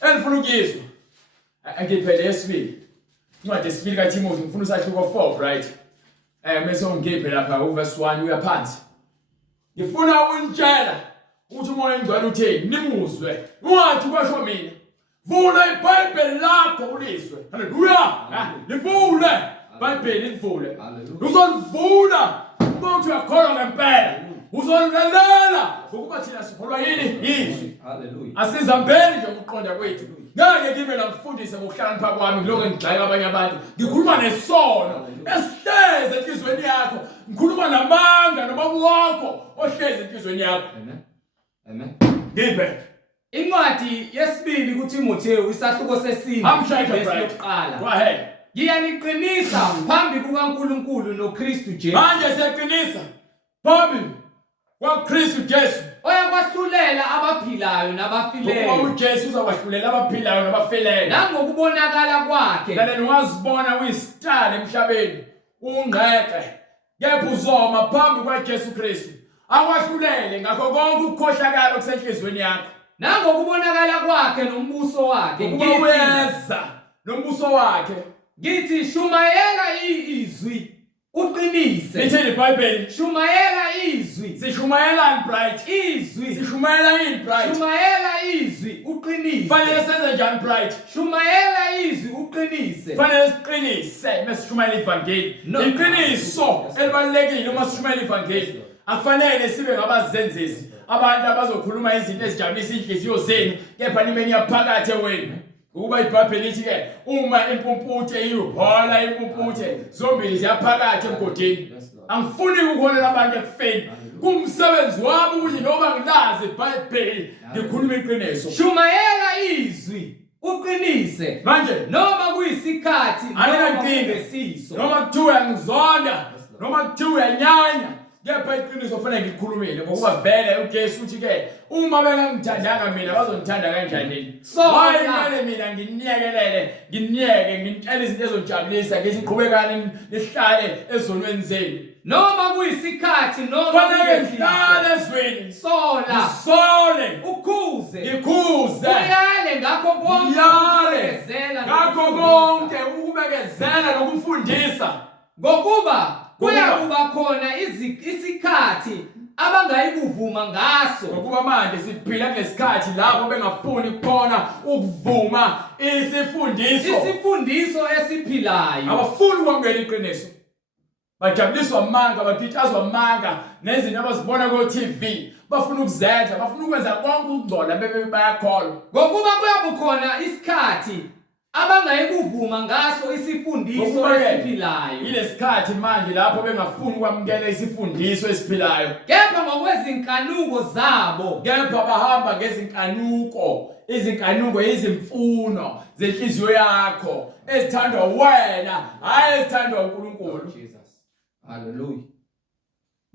engifuna ukuyizwa. Angiphe lesibili. Incwadi yesibili kaTimothy ngifuna usahluko 4 right? Mase ungiphe lapha uverse 1 uya phansi. Ngifuna unitshela ukuthi umoya engcwele utheni nimuzwe. Ungathi kwasho mina. Vula iBhayibheli lakho ulizwe. Haleluya. Livule. iBhayibheli livule. Uzolivula. Umuntu uyakholwa ngempela. Uzolalela ngokuba thina sikholwa yini? Izwi. Hallelujah. Asizambeni nje ukuqonda kwethu. Ngeke ngibe namfundise ngokuhlakanipha kwami lokho engigxeka abanye abantu. Ngikhuluma nesono esihleze enhlizweni yakho. Ngikhuluma namanga nobabu wakho ohleze enhlizweni yakho. Amen. Amen. Ngiphe. Incwadi yesibili kuTimotheyu isahluko sesine verse yokuqala. Go ahead. Ngiyaniqinisa phambi kukaNkulunkulu noKristu Jesu. Manje siyaqinisa phambi kwaKristu Jesu. Oyakwahlulela abaphilayo nabafileyo. Ngoba uJesu uzakwahlulela abaphilayo nabafileyo. Nangokubonakala kwakhe. Lalela ungazibona uyisitali emhlabeni. Ungqeqe. Kepha uzoma phambi kwaJesu Kristu. Akwahlulele ngakho konke ukukhohlakala okusenhlizweni yakho. Nangokubonakala kwakhe nombuso wakhe. Ngiyeza nombuso wakhe. Ngithi shumayela izwi uqinise. Lithini iBhayibheli? Shumayela izwi. Sishumayela bright. Izwi. Sishumayela bright. Shumayela izwi uqinise. Fanele senze njani bright? Shumayela izwi uqinise. Fanele siqinise mesishumayela ivangeli. Iqiniso elibalekile uma sishumayela ivangeli. Akufanele sibe ngabazenzisi. Abantu abazokhuluma izinto ezijabulisa inhliziyo zenu kepha nibe niyaphakathe wenu. Ukuba iBhayibheli lithi ke uma impumputhe ihola impumputhe zombili ziyaphakathe emgodini. Angifuni ukuholela abantu ekufeni. Kumsebenzi wami ukuthi noma ngilazi iBhayibheli ngikhuluma iqiniso. Shumayela izwi uqinise. Manje Noma kuyisikhathi noma ngesiso. noma kuthiwa ngizonda noma kuthiwa uyanyanya kepha iqiniso kufanele ngikhulumile ngoba vele uJesu uthi ke uma bengangithandanga mina bazongithanda kanjani? Wayimele mina nginiyeke ngintshela izinto ezojabulisa ngithi qhubekani lihlale ezonweni zenu. Noma kuyisikhathi noma Kufanele ngihlale ezweni. sola. Sole. Ukhuze. Ngikhuze. Uyale ngakho konke ukubekezela. Ngakho konke ukubekezela nokufundisa. Ngokuba kuyakuba khona isikhathi abangayikuvuma ngaso. Ngokuba manje siphila kulesikhathi lapho bengafuni khona ukuvuma isifundiso esiphilayo. abafuni ukwamukela iqiniso. Bajabuliswa amanga, baphithazwa amanga nezinto abazibona ku TV. Bafuna ukuzenza, bafuna ukwenza konke ukungcola bebe bayakholwa. Ngokuba kuyabukhona isikhathi abangayikuvuma ngaso isifundiso esiphilayo. Ilesikhathi manje lapho bengafuni ukwamukela isifundiso esiphilayo. Kepha ngokwezinkanuko zabo. Kepha bahamba ngezinkanuko, izinkanuko izimfuno zenhliziyo yakho ezithandwa wena, hayi ezithandwa uNkulunkulu. Jesus. Hallelujah.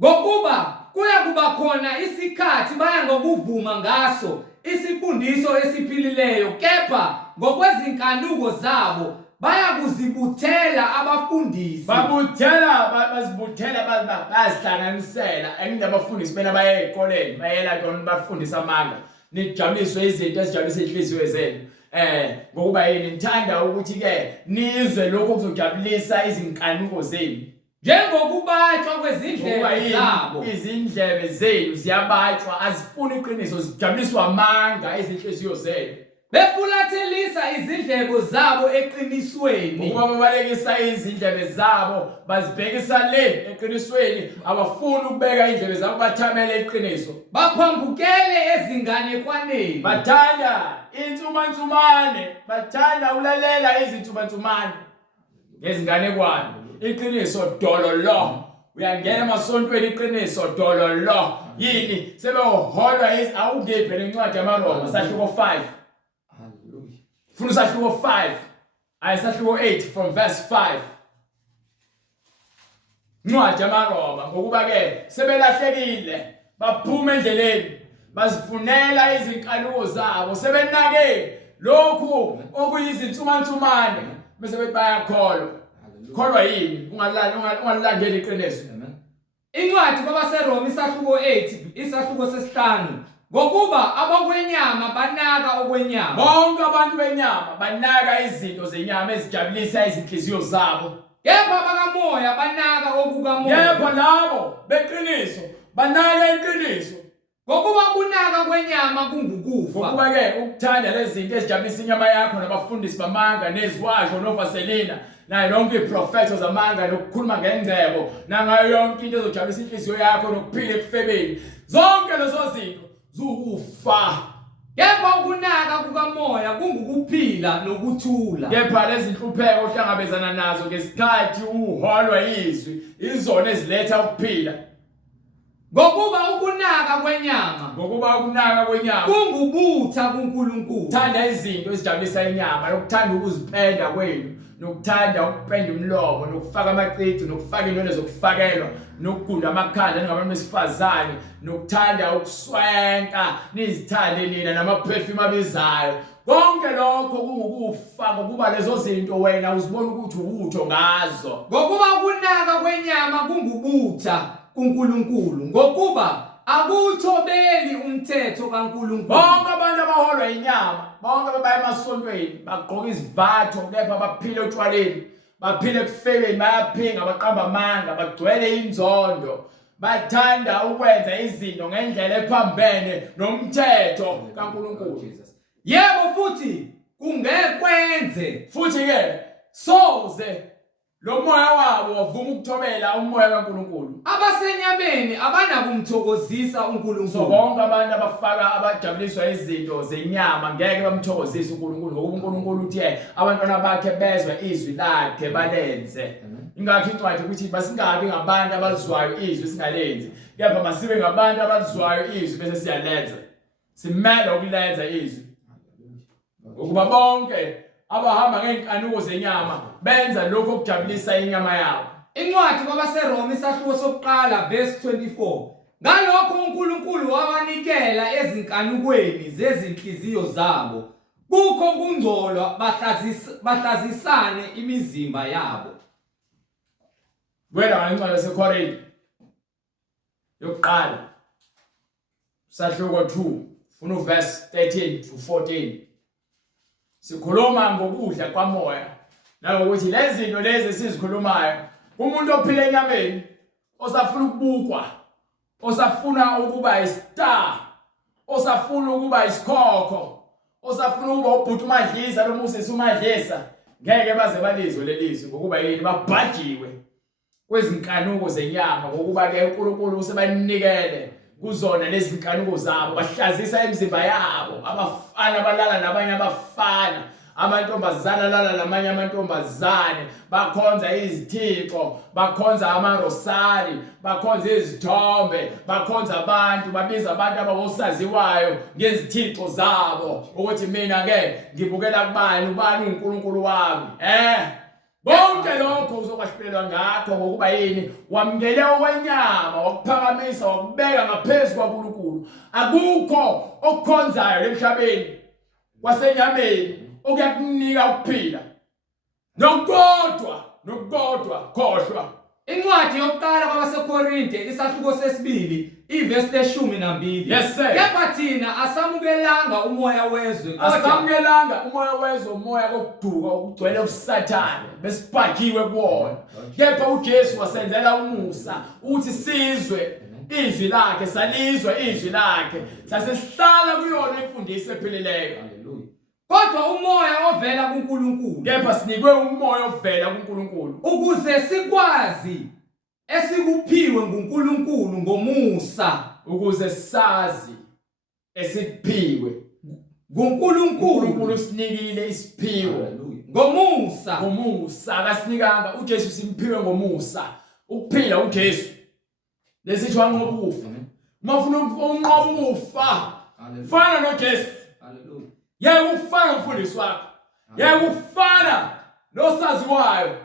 Ngokuba kuyakuba khona isikhathi baya ngokuvuma ngaso isifundiso esiphilileyo, kepha ngokwezinkanuko zabo bayakuzibuthela abafundisi. Bazibuthela bazihlanganisela. Enginde abafundisi bena baye ezikoleni, bayela kona bafundisa amanga. Nijabuliswe izinto ezijabulisa inhliziyo zenu. Ngokuba yini nithanda ukuthi ke nizwe lokho kuzojabulisa izinkanuko zenu. Njengokubatshwa kwezindlebe zabo. Izindlebe zenu ziyabatshwa, azifuni iqiniso, zijabuliswa amanga izinhliziyo zenu. Befulathelisa izindlebe zabo eqinisweni. Ukuba babalekisa izindlebe zabo bazibhekisa le eqinisweni, abafuni ukubeka indlebe zabo bathamele iqiniso. Baphambukele ezinganekwaneni. Bathanda insumansumane, bathanda ulalela izinsumansumane ngezinganekwane. Iqiniso dololo. Uyangena emasontweni iqiniso dololo. Yini sebeholwa awungephe lencwadi yamaroma sahluko 5. Hallelujah. Funa sahluko 5. Ayisahluko 8 from verse 5. Ncwadi yamaroma ngokuba ke sebelahlekile, baphuma endleleni, bazifunela izinkanuko zabo, sebenake lokhu okuyizinsumansumane bese bethi bayakholwa. Kholwa yini? Ungalandeli iqiniso. Incwadi kwabaseRoma isahluko 8 isahluko sesihlanu. Ngokuba abakwenyama banaka okwenyama. Bonke abantu benyama banaka izinto zenyama ezijabulisa izinhliziyo zabo. Kepha bakamoya banaka okukamoya. Kepha labo beqiniso banaka iqiniso. Ngokuba kunaka kwenyama kungukufa. Ngokuba ke ukuthanda lezi zinto ezijabulisa inyama yakho nabafundisi bamanga neziwasho novaselina nayo yonke iprofeto zamanga nokukhuluma ngengcebo nangayo yonke into ezojabulisa inhliziyo yakho nokuphila ekufebeni, zonke lezo zinto zukufa. Kepha ukunaka kukamoya kungukuphila nokuthula. Kepha lezi nhlupheko ohlangabezana nazo ngesikhathi uholwa izwi izona eziletha ukuphila. ngokuba ukunaka kwenyama ngokuba ukunaka kwenyama kungubutha kuNkulunkulu. thanda izinto ezijabulisa inyama nokuthanda ukuzipenda kwenu nokuthanda ukupenda umlomo nokufaka amacici nokufaka inwele zokufakelwa nokugunda amakhanda ningabantu besifazane nokuthanda ukuswenka nizithande nina nama-perfume abizayo. Konke lokho kungukufa ngokuba lezo zinto wena uzibona ukuthi utho ngazo. Ngokuba ukunaka kwenyama kungubutha kuNkulunkulu, ngokuba akuthobeli umthetho kaNkulunkulu. Bonke abantu abaholwa inyama, bonke ababaya emasontweni, bagqoka izivatho kepha baphile utshwaleni, baphile ekufebeni, bayaphinga, baqamba amanga, bagcwele inzondo, bathanda ukwenza izinto ngendlela ephambene nomthetho kaNkulunkulu. Yebo futhi kungekwenze Futhi ke soze lo moya wabo wavuma ukuthobela umoya kaNkulunkulu. abasenyameni abanakumthokozisa So uNkulunkulu. bonke abantu abajabuliswa izinto zenyama ngeke bamthokozise uNkulunkulu ngoba uNkulunkulu uthi abantwana bakhe bezwe izwi lakhe balenze. Ingakho incwadi ukuthi basingabi ngabantu abalizwayo izwi singalenzi, kepha masibe ngabantu abalizwayo izwi bese siyalenza. Simele ukulenza izwi. Ukuba bonke abahamba ngeenkanuko zenyama benza lokho okujabulisa inyama yabo. Incwadi kwabaseRoma isahluko sokuqala verse 24. Ngalokho uNkulunkulu wabanikela ezinkanukweni zezinhliziyo zabo. Kukho kungcolwa bahlazisane imizimba yabo. Wena ngancwadi yaseKorinte yokuqala sahluko 2 funa uverse 13 to 14. Sikhuluma ngokudla kwamoya nangokuthi lezi zinto lezi sizikhulumayo umuntu ophile enyameni osafuna ukubukwa, osafuna ukuba istar, osafuna ukuba isikhokho, osafuna ukuba ubhuti uMadlisa lo Moses uMadlisa ngeke baze balizwe lelizwi ngokuba yini babhajiwe kwezinkanuko zenyama ngokuba ke uNkulunkulu usebanikele kuzona lezi nkanuko zabo bahlazisa imizimba yabo. Abafana balala nabanye abafana, amantombazana lala namanye amantombazane, bakhonza izithixo, bakhonza amarosari, bakhonza izithombe, bakhonza abantu, babiza abantu abawosaziwayo ngezithixo zabo ukuthi mina ke ngibukela kubani, ubani uNkulunkulu wami. Bonke lokho uzokwahlulela ngakho ngokuba yini wamngele okwenyama, wakuphakamisa, wakubeka ngaphezulu kwaNkulunkulu. Akukho okukhonzayo emhlabeni kwasenyameni okuyakunika ukuphila. Nokukodwa khohlwa. Incwadi yokuqala kwabaseKorinte isahluko sesibili iverse 12. Yes sir. Kepha thina asamukelanga umoya wezwe, kodwa Asamukelanga umoya wezwe, umoya kokuduka ukugcwele ubusathane besibhakiwe kuwona. Kepha uJesu wasenzela umusa ukuthi sizwe izwi lakhe, salizwe izwi lakhe, sasesihlala kuyona imfundiso ephilileyo. Hallelujah. kodwa umoya ovela kuNkulunkulu, Kepha sinikwe umoya ovela kuNkulunkulu ukuze sikwazi esikuphiwe nguNkulunkulu ngomusa. ukuze sazi esiphiwe. nguNkulunkulu uNkulunkulu sinikile isiphiwo Hallelujah. ngomusa. ngomusa, akasinikanga uJesu simphiwe ngomusa. Ukuphila uJesu lesithi wanqobufa. Mafuna unqoba ukufa Hallelujah. fana noJesu. Hallelujah. Yeke ukufana nomfundisi wakho, yeke ukufana nosaziwayo,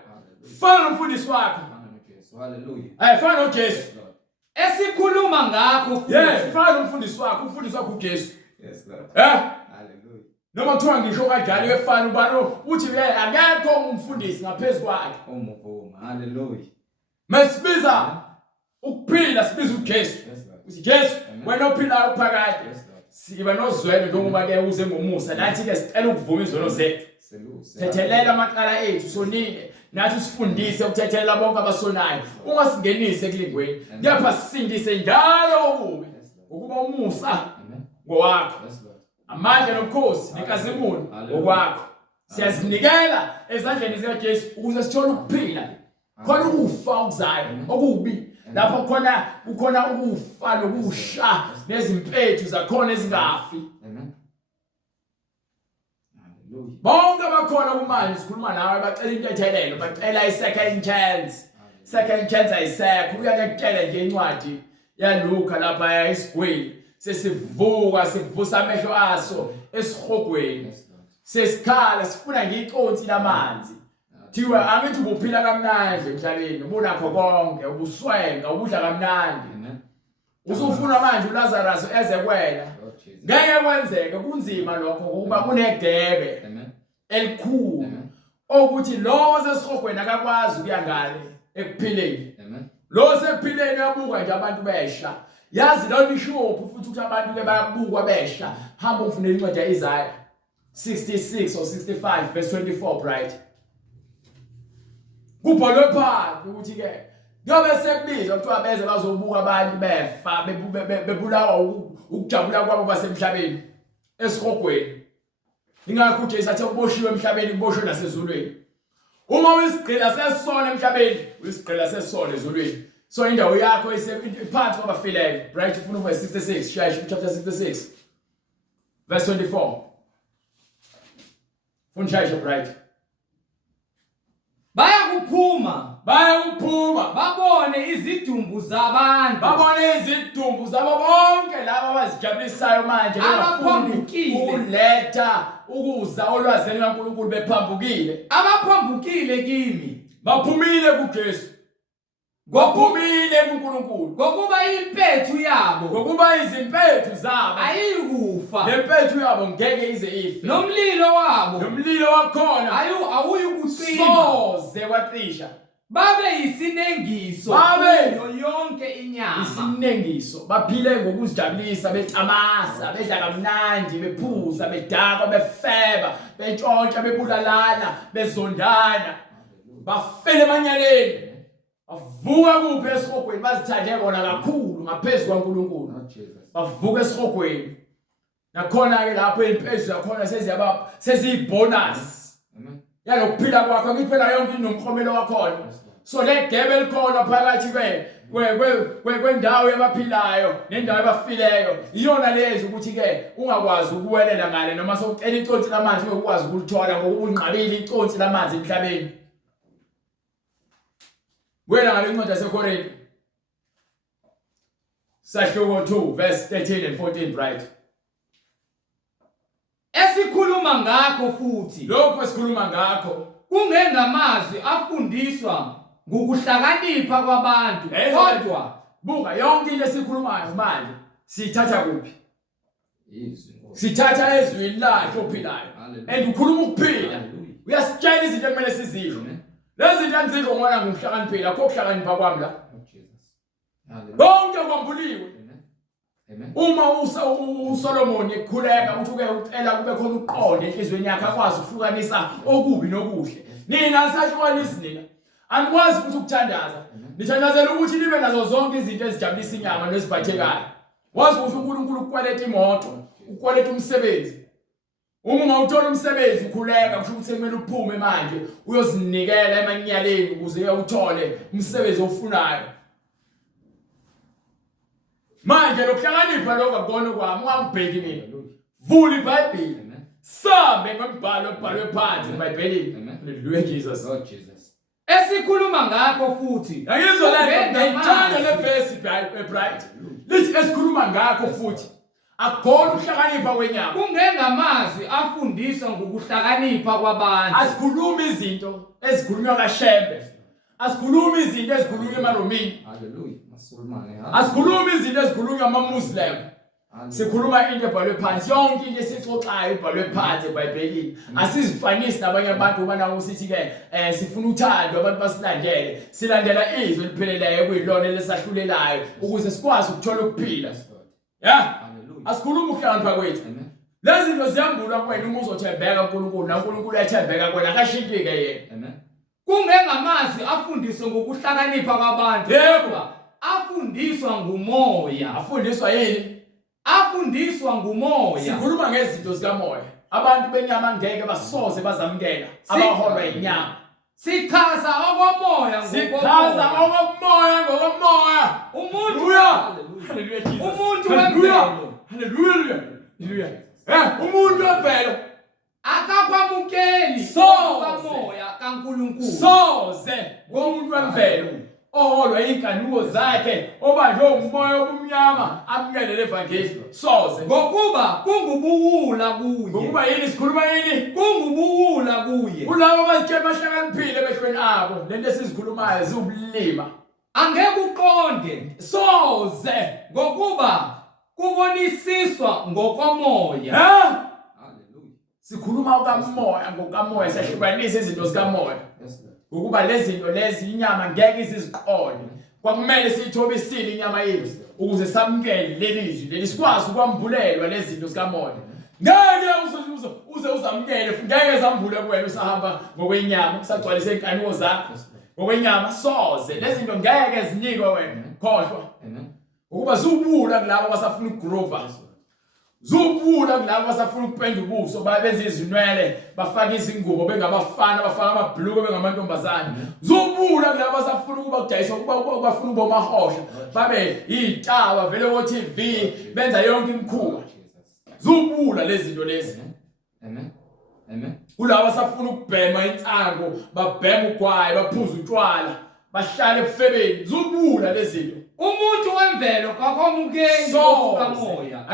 fana nomfundisi wakho, Hallelujah. fana noJesu. Lord. Esikhuluma ngakho Fana nomfundisi wakho, umfundisi wakho uJesu. Yes, Lord. Hallelujah. Noma kuthiwa ngisho kanjalo efana ubani uthi akekho umfundisi ngaphezulu kwakhe. Umuvuma. Hallelujah. Masibiza ukuphila sibiza uJesu. Yes, Lord. Uthi Jesu Amen. wena ophilayo phakade. Yes, Lord. Siba nozwelo njengoba ke uze ngomusa, nathi ke sicela ukuvuma izono zethu. Salute. Thethelela amaqala ethu sonile, nathi sifundise ukuthethelela bonke abasonayo, ungasingenise ekulingweni, kepha sisindise njalo okubi ukuba umusa Amen. ngowakho, Yes, Lord. amandla nobukhosi nenkazimulo ngokwakho. Siyazinikela ezandleni zikaJesu ukuze sithole ukuphila, khona ukufa okuzayo okubi, lapho kukhona ukufa nokusha nezimpethu zakhona ezingafi. Amen. Hallelujah. Bonke abakhona kumanje sikhuluma nawe bacela intethelelo, bacela i-second chance. Second chance ayisekho. Uyakutshela nje incwadi yaluka lapha esigwini sesivuka sivusa amehlo aso esihogweni sesikhala sifuna ngiconsi lamanzi thiwa angithi ubuphila kamnandi emhlabeni ubunakho konke ubuswenga ubudla kamnandi usufuna manje uLazarus ezekwela ngeke kwenzeke kunzima lokho ukuba kunegebe elikhulu ukuthi lo sesihogweni akakwazi ukuya ngale ekuphileni lo sephileni yabuka nje abantu besha yazi lo bishop futhi ukuthi abantu ke bayabukwa besha hamba ufune incwadi yaIsaiah 66 or 65 verse 24 right kubhalwe phansi ukuthi ke ngoba sekubizwa kuthiwa beze bazobuka abantu befa bebulawa ukujabula kwabo basemhlabeni esihogweni ingakho uJesu athi uboshiwe emhlabeni uboshwe nasezulwini uma uyisigqila sesona emhlabeni uyisigqila sesona ezulwini so indawo yakho isephansi kwabafileyo right ufuna verse 66 shaya chapter 66 verse 24 funshaya right bayakuphuma babone izidumbu zabantu zabo bonke laba abazijabulisayo manje abaphambukile uletha ukuza olwazeni kaNkulunkulu bephambukile abaphambukile kimi baphumile kuJesu baphumile kuNkulunkulu ngokuba izimpethu zabo ayikufa lempethu yabo ngeke ize ife nomlilo wakhona awuyikucima soze wacisha babe yisinengiso yonke inyama isinengiso baphile ngokuzijabulisa betamasa bedla kamnandi bephuza bedakwa befeba betshontsha bebulalana bezondana bafele emanyaleni bavuka kuphi esihogweni bazithande bona kakhulu ngaphezulu kaNkulunkulu bavuka esihogweni nakhona ke lapho impezulu yakhona seziyibonus yalokuphila kwakho ngiphela yonke inomkhomelo wakhona so le gebe elikhona phakathi kwendawo yabaphilayo nendawo yabafileyo iyona lezi ukuthi ke ungakwazi ukuwelela ngale noma sokucela iconsi lamanzi ungakwazi ukulithola ngoba unqabile iconsi lamanzi emhlabeni wena ngale incwadi yaseKorinte sahluko 2 verse 13 and 14 right esikhuluma ngakho futhi lokho esikhuluma ngakho kungengamazwi afundiswa ngokuhlakanipha kwabantu kodwa buka yonke into esikhulumayo manje sithatha kuphi sithatha ezwini lakhe ophilayo and ukhuluma ukuphila uyasitshela izinto ekumele sizizwe lezi zinto anzizwe ngona ngokuhlakaniphila akho ukuhlakanipha kwami la bonke kwambuliwe uma uSolomon ekhuleka uthi uke ucela kube khona uqonde enhlizweni yakhe akwazi ukuhlukanisa okubi nokuhle nina asahlukanisi nina anikwazi ukuthi ukuthandaza nithandazela ukuthi nibe nazo zonke izinto ezijabulisa inyama nezibhathekayo wazi ukuthi uNkulunkulu ukweleta imoto ukweleta umsebenzi uma ungawuthola umsebenzi ukhuleka kusho ukuthi kumele uphume manje uyozinikela emanyaleni ukuze uyawuthole umsebenzi ofunayo manje lokuhlakanipha lokho akubona kwami ungangibheki mina vula iBhayibheli sambe ngombhalo obhalwe phansi eBhayibhelini haleluya Jesus esikhuluma ngakho futhi angizwa la ngiyithanda le verse bright lithi esikhuluma ngakho futhi akukho ukuhlakanipha kwenyama kungengamazwi afundiswa ngokuhlakanipha kwabantu asikhuluma izinto ezikhulunywa kaShembe asikhuluma izinto ezikhulunywa eMaromini haleluya asikhuluma izinto ezikhulunywa amaMuslim sikhuluma into ebhalwe phansi yonke into esixoxayo ebhalwe phansi eBhayibhelini asizifanisi nabanye abantu ubana usithi ke sifuna uthando abantu basilandele silandela izwi elipheleleyo kuyilona lesahlulelayo ukuze sikwazi ukuthola ukuphila asikhuluma ukuhlakanipha kwethu lezi zinto ziyambulwa kwena uma uzothembeka kuNkulunkulu naNkulunkulu uyathembeka kwena akashintike yena kungengamazwi afundiswe ngokuhlakanipha kwabantu yebo afundiswa ngumoya afundiswa yini afundiswa ngumoya sikhuluma ngezinto zikamoya abantu benyama ngeke basoze bazamkela abaholwa inyama sichaza okomoya ngokomoya umuntu haleluya umuntu wemvelo haleluya umuntu wemvelo akakwamukeli soze kamoya kaNkulunkulu soze umuntu wemvelo oholwa inkanuko zakhe obanjwe umoya obumnyama amukele levangeli soze ngokuba kungubuwula kuye ngokuba yini sikhuluma yini kungubuwula kuye kulabo abazitshela bahlakaniphile behlweni abo lento esizikhulumayo ziwubulima angeke uqonde soze ngokuba kubonisiswa ngokomoya Hallelujah. sikhuluma ngokamoya siyahlukanisa izinto zikamoya Yes, Lord. ukuba lezi zinto lezi inyama ngeke isiziqonde kwakumele siyithobisile inyama yethu ukuze samukele lelizwi sikwazi ukwambulelwa lezi zinto zikamoya ngeke uze uzamukele ngeke zambule kuwena usahamba ngokwenyama usagcwalise inkanuko zakho ngokwenyama soze lezi zinto ngeke zinikwe wena khohlwa Amen. ukuba zubula kulabo abasafuna ukugrova zubula kulabo abasafuna ukupenda ubuso babenza izinwele bafaka izingubo bengabafana bafaka amabhluku bengamantombazane zubula kulabo abasafuna ukuba kudayisa ukuba bafuna ukuba mahosha babe izitaba vele ku TV benza yonke imikhuba zubula lezi zinto lezi Amen. Amen. kulabo abasafuna ukubhema insango babhema ugwayi baphuza utshwala bahlale ebufebeni zubula lezi zinto umuntu wemvelo kakwamukeli ngokukamoya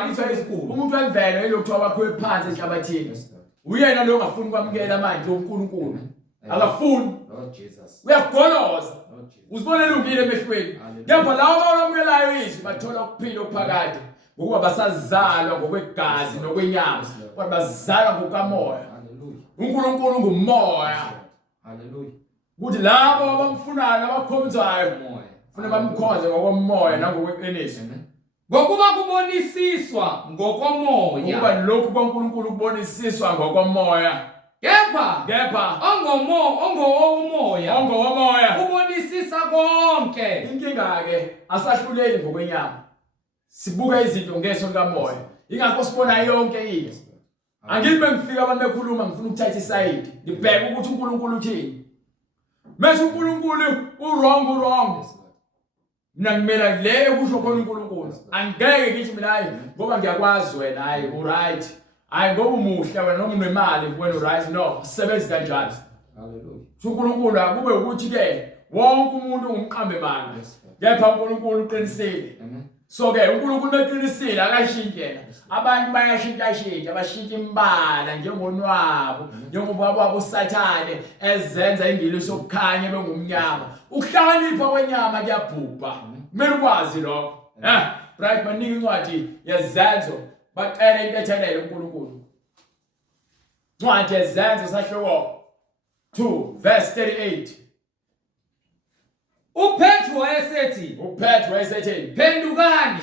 umuntu wemvelo elokuthiwa bakho phansi enhlabathini Yes, Lord. uyena lo ongafuni kwamukela manje uNkulunkulu akafuni Lord Jesus. uyagoloza Lord Jesus. uzibona lungile emehlweni Hallelujah. kepha labo abamukelayo izwi bathola ukuphila okuphakade ngokuba basazalwa ngokwegazi nokwenyama kodwa bazalwa ngokamoya Hallelujah. uNkulunkulu ngumoya Hallelujah. ukuthi labo abamfunayo nabakhonzayo Moya. kufanele bamkhonze ngokwemoya nangokweqiniso Amen. ngokuba kubonisiswa ngokomoya ukuba lokhu kwaNkulunkulu kubonisiswa ngokomoya kepha ongowomoya ongowomoya ubonisisa konke inkinga ke asahluleli ngokwenyama sibuka izinto ngeso likamoya ingakho sibona yonke into angithi bengifika abantu bekhuluma ngifuna ukuthatha isayidi ngibheke ukuthi uNkulunkulu uthini mase uNkulunkulu wrong Yes, Lord. mina ngimela le kusho khona uNkulunkulu angeke ngithi mina hayi ngoba ngiyakwazi wena hayi right hayi ngoba umuhle wena noma unemali wena right no sebenzi kanjani Hallelujah. uNkulunkulu akube ukuthi ke wonke umuntu ngumqambe manga Yes, Lord. kepha uNkulunkulu uqinisile Amen. so ke uNkulunkulu eqinisile akashintshe yena abantu bayashintsha bashintsha imbala njengonwabo njengoba kwabo uSathane ezenza ingilosi yokukhanya bengumnyama ukuhlakanipha kwenyama kuyabhubha kumele ukwazi lokho right banika incwadi yezenzo baqela intethelelo uNkulunkulu incwadi yezenzo sahloko 2 verse 38 uPetro wayesethi uPetro wayesetheni phendukani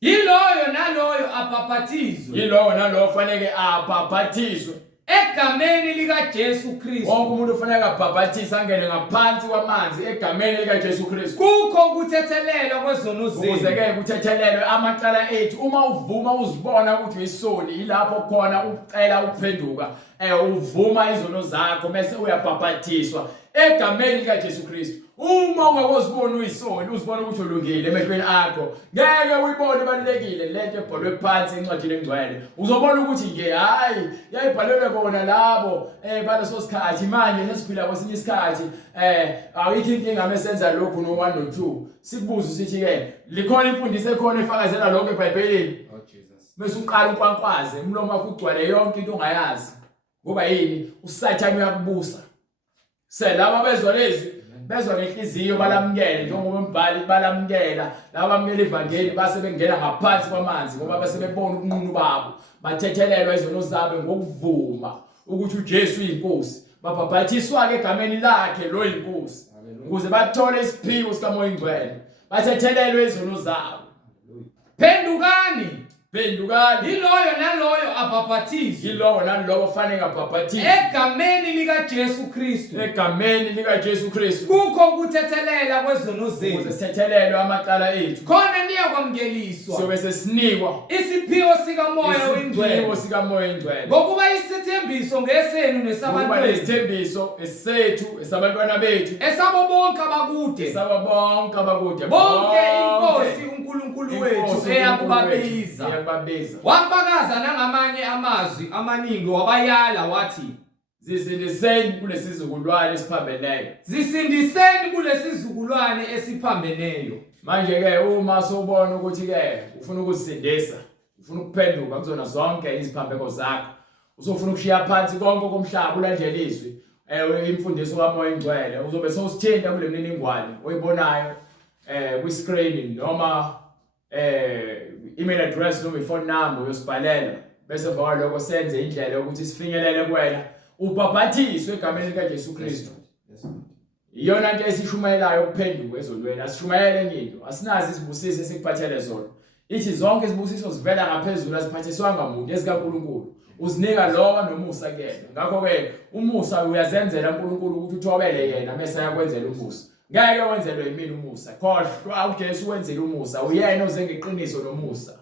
yiloyo naloyo abhaphathizwe yilowo nalowo fanele abhaphathizwe egameni likaJesu Kristu wonke umuntu ufanele abhaphathise angene ngaphansi kwamanzi egameni likaJesu Kristu kukho ukuthethelelwa kwezono ukuze zenu ke kuthethelelwe amacala ethu uma uvuma uzibona ukuthi uyisoni ilapho khona ucela ukuphenduka uvuma izono zakho bese uyabhaphathiswa egameni likaJesu Kristu uma ungakuzibona uyisoni uzibona ukuthi ulungile emehlweni akho ngeke uyibone balekile lento ebhalwe phansi encwadini engcwele uzobona ukuthi ke hayi yayibhalelwe bona labo baleso sikhathi manje sesiphila kwesinye isikhathi awuyikho inkinga mesenza lokhu no 1 no 2 sikubuza sithi ke likhona imfundiso ekhona efakazela lokho eBhayibhelini Lord Jesus. bese uqala ukwankwaze umlomo wakho ugcwele yonke into ongayazi ngoba yini uSathane uyakubusa selaba bezwa lezi bezwa ngenhliziyo balamukele njengoba umbhali balamukela laba bamukela ivangeli base bengena ngaphansi kwamanzi ngoba base bebona ubunqunu babo bathethelelwa izono zabo ngokuvuma ukuthi uJesu uyinkosi babhaphathiswa ke egameni lakhe lo yinkosi ukuze bathole isiphiwo sikaMoya Ingcwele bathethelelwe izono zabo phendukani yiloyo naloyo abhaphathizwe yilowo nalowo fanele abhaphathizwe egameni likaJesu Kristu egameni likaJesu Kristu kukho ukuthethelela kwezono ukuze zenu sithethelelwe amacala ethu khona niyakwamukeliswa sobe sesinikwa isiphiwo sikaMoya Oyingcwele isiphiwo sikaMoya Ingcwele ngokuba isithembiso ngesenu ukuba nesabantwana lesithembiso esethu esabantwana bethu esabo bonke abakude esaba bonke abakude bonke inkosi uNkulunkulu wethu eyakubabiza eyakubabiza wafakaza nangamanye amazwi amaningi wabayala wathi zisindiseni kulesizukulwane esiphambeneyo. Zisindiseni kulesizukulwane esiphambeneyo. Manje ke uma sobona ukuthi ke ufuna ukuzisindisa, ufuna ukuphenduka kuzona zonke iziphambeko zakho, usofuna ukushiya phansi konke komhlaba ulandele izwi, imfundiso kaMoya Oyingcwele, uzobe sowusithinta kule mininingwane oyibonayo kwi-screen noma email address noma iphone number uyosibhalela, bese emva kwalokho senze indlela yokuthi sifinyelele kuwena ubhabhathiswe egameni likaJesu Kristu. Iyona nto esishumayelayo ukuphenduka ezolweni, asishumayele enye into, asinazi izibusiso esikuphathele zona. Ithi zonke izibusiso zivela ngaphezulu, aziphathiswanga muntu, ezikaNkulunkulu. Uzinika lowa nomusa kuyena. Ngakho ke umusa uyazenzela uNkulunkulu ukuthi uthobele yena bese ayakwenzela umusa. Ngeke wenzelwe yimini umusa. Khohlwa uJesu wenzele umusa, uyena oze ngeqiniso nomusa.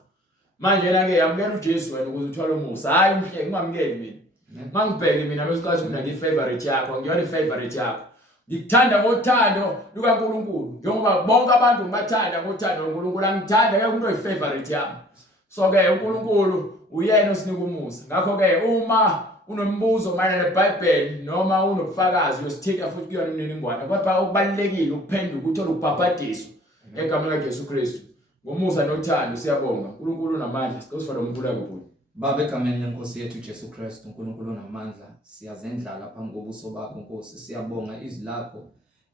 Manje na ke yamukela uJesu wena ukuze uthole umusa. Hayi mhle ngingamukeli mina. Mangibheke mina besiqhathi mina ngifavorite yakho, ngiyona ifavorite yakho. Ngikuthanda ngothando lukaNkulunkulu. Njengoba bonke abantu bathanda ngothando loNkulunkulu, angithanda ke umuntu oyifavorite yami. So ke uNkulunkulu uyena osinika umusa. Ngakho ke uma unombuzo mayelana neBhayibheli noma unobufakazi uyosithinta futhi kuyona imininingwane. Kodwa okubalekile ukuphenduka uthole ukubhabhadiswa egameni likaJesu Kristu. Ngomusa nothando siyabonga. uNkulunkulu unamandla, sicela umkhuleko kuye. Baba, egameni lenkosi yethu uJesu Kristu, uNkulunkulu onamandla, siyazendlala phambi kobuso bakho Nkosi, siyabonga izwi lakho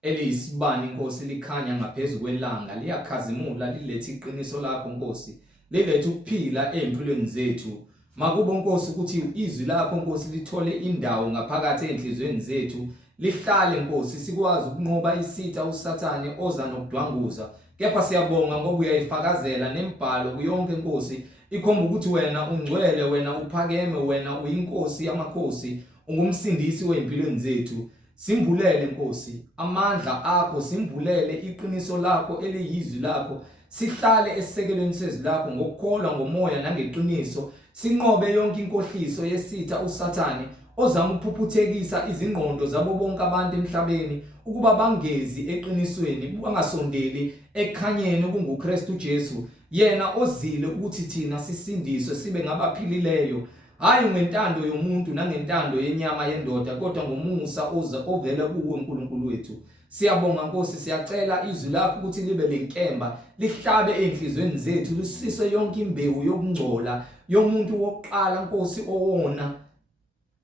eliyisibani Nkosi, likhanya ngaphezulu kwelanga, liyakhazimula lilethe iqiniso lakho Nkosi, lilethe ukuphila empilweni zethu. Makubo Nkosi ukuthi izwi lakho Nkosi lithole indawo ngaphakathi enhlizweni zethu, lihlale Nkosi, sikwazi ukunqoba isitha uSathane oza nokudwanguza. Kepha siyabonga ngoba uyayifakazela nembhalo kuyonke Nkosi, ikhomba ukuthi wena ungcwele, wena uphakeme, wena uyinkosi yamakhosi, ungumsindisi weimpilweni zethu. Simbulele Nkosi amandla akho, simbulele iqiniso lakho eliyizwi lakho, sihlale esisekelweni sezwi lakho ngokukholwa ngomoya nangeqiniso, sinqobe yonke inkohliso yesitha uSathane ozama ukuphuphuzekisa izingqondo zabo bonke abantu emhlabeni ukuba bangezi eqinisweni, bangasondeli ekhanyeni okunguKristu Jesu, yena ozile ukuthi thina sisindiswe sibe ngabaphilileyo, hayi ngentando yomuntu nangentando yenyama yendoda, kodwa ngomusa ovela kuwe uNkulunkulu wethu. Siyabonga Nkosi, siyacela izwi lakho ukuthi libe lenkemba, lihlabe enhlizweni zethu, lisise yonke imbewu yokungcola yomuntu wokuqala Nkosi owona.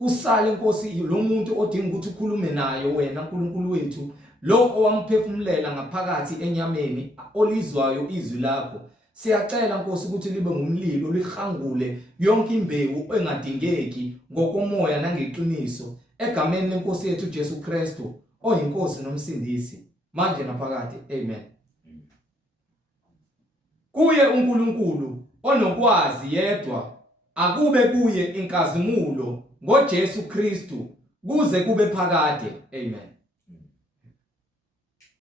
Usale Nkosi lo muntu odinga ukuthi ukhulume naye wena uNkulunkulu wethu, lo owamphefumulela ngaphakathi enyameni, olizwayo izwi lakho. Siyacela Nkosi ukuthi libe ngumlilo, lihangule yonke imbewu engadingeki ngokomoya nangeqiniso, egameni lenkosi yethu Jesu Kristu, oyinkosi nomsindisi manje naphakade. Amen. Kuye uNkulunkulu onokwazi yedwa, akube kuye inkazimulo ngoJesu Kristu kuze kube phakade. Amen.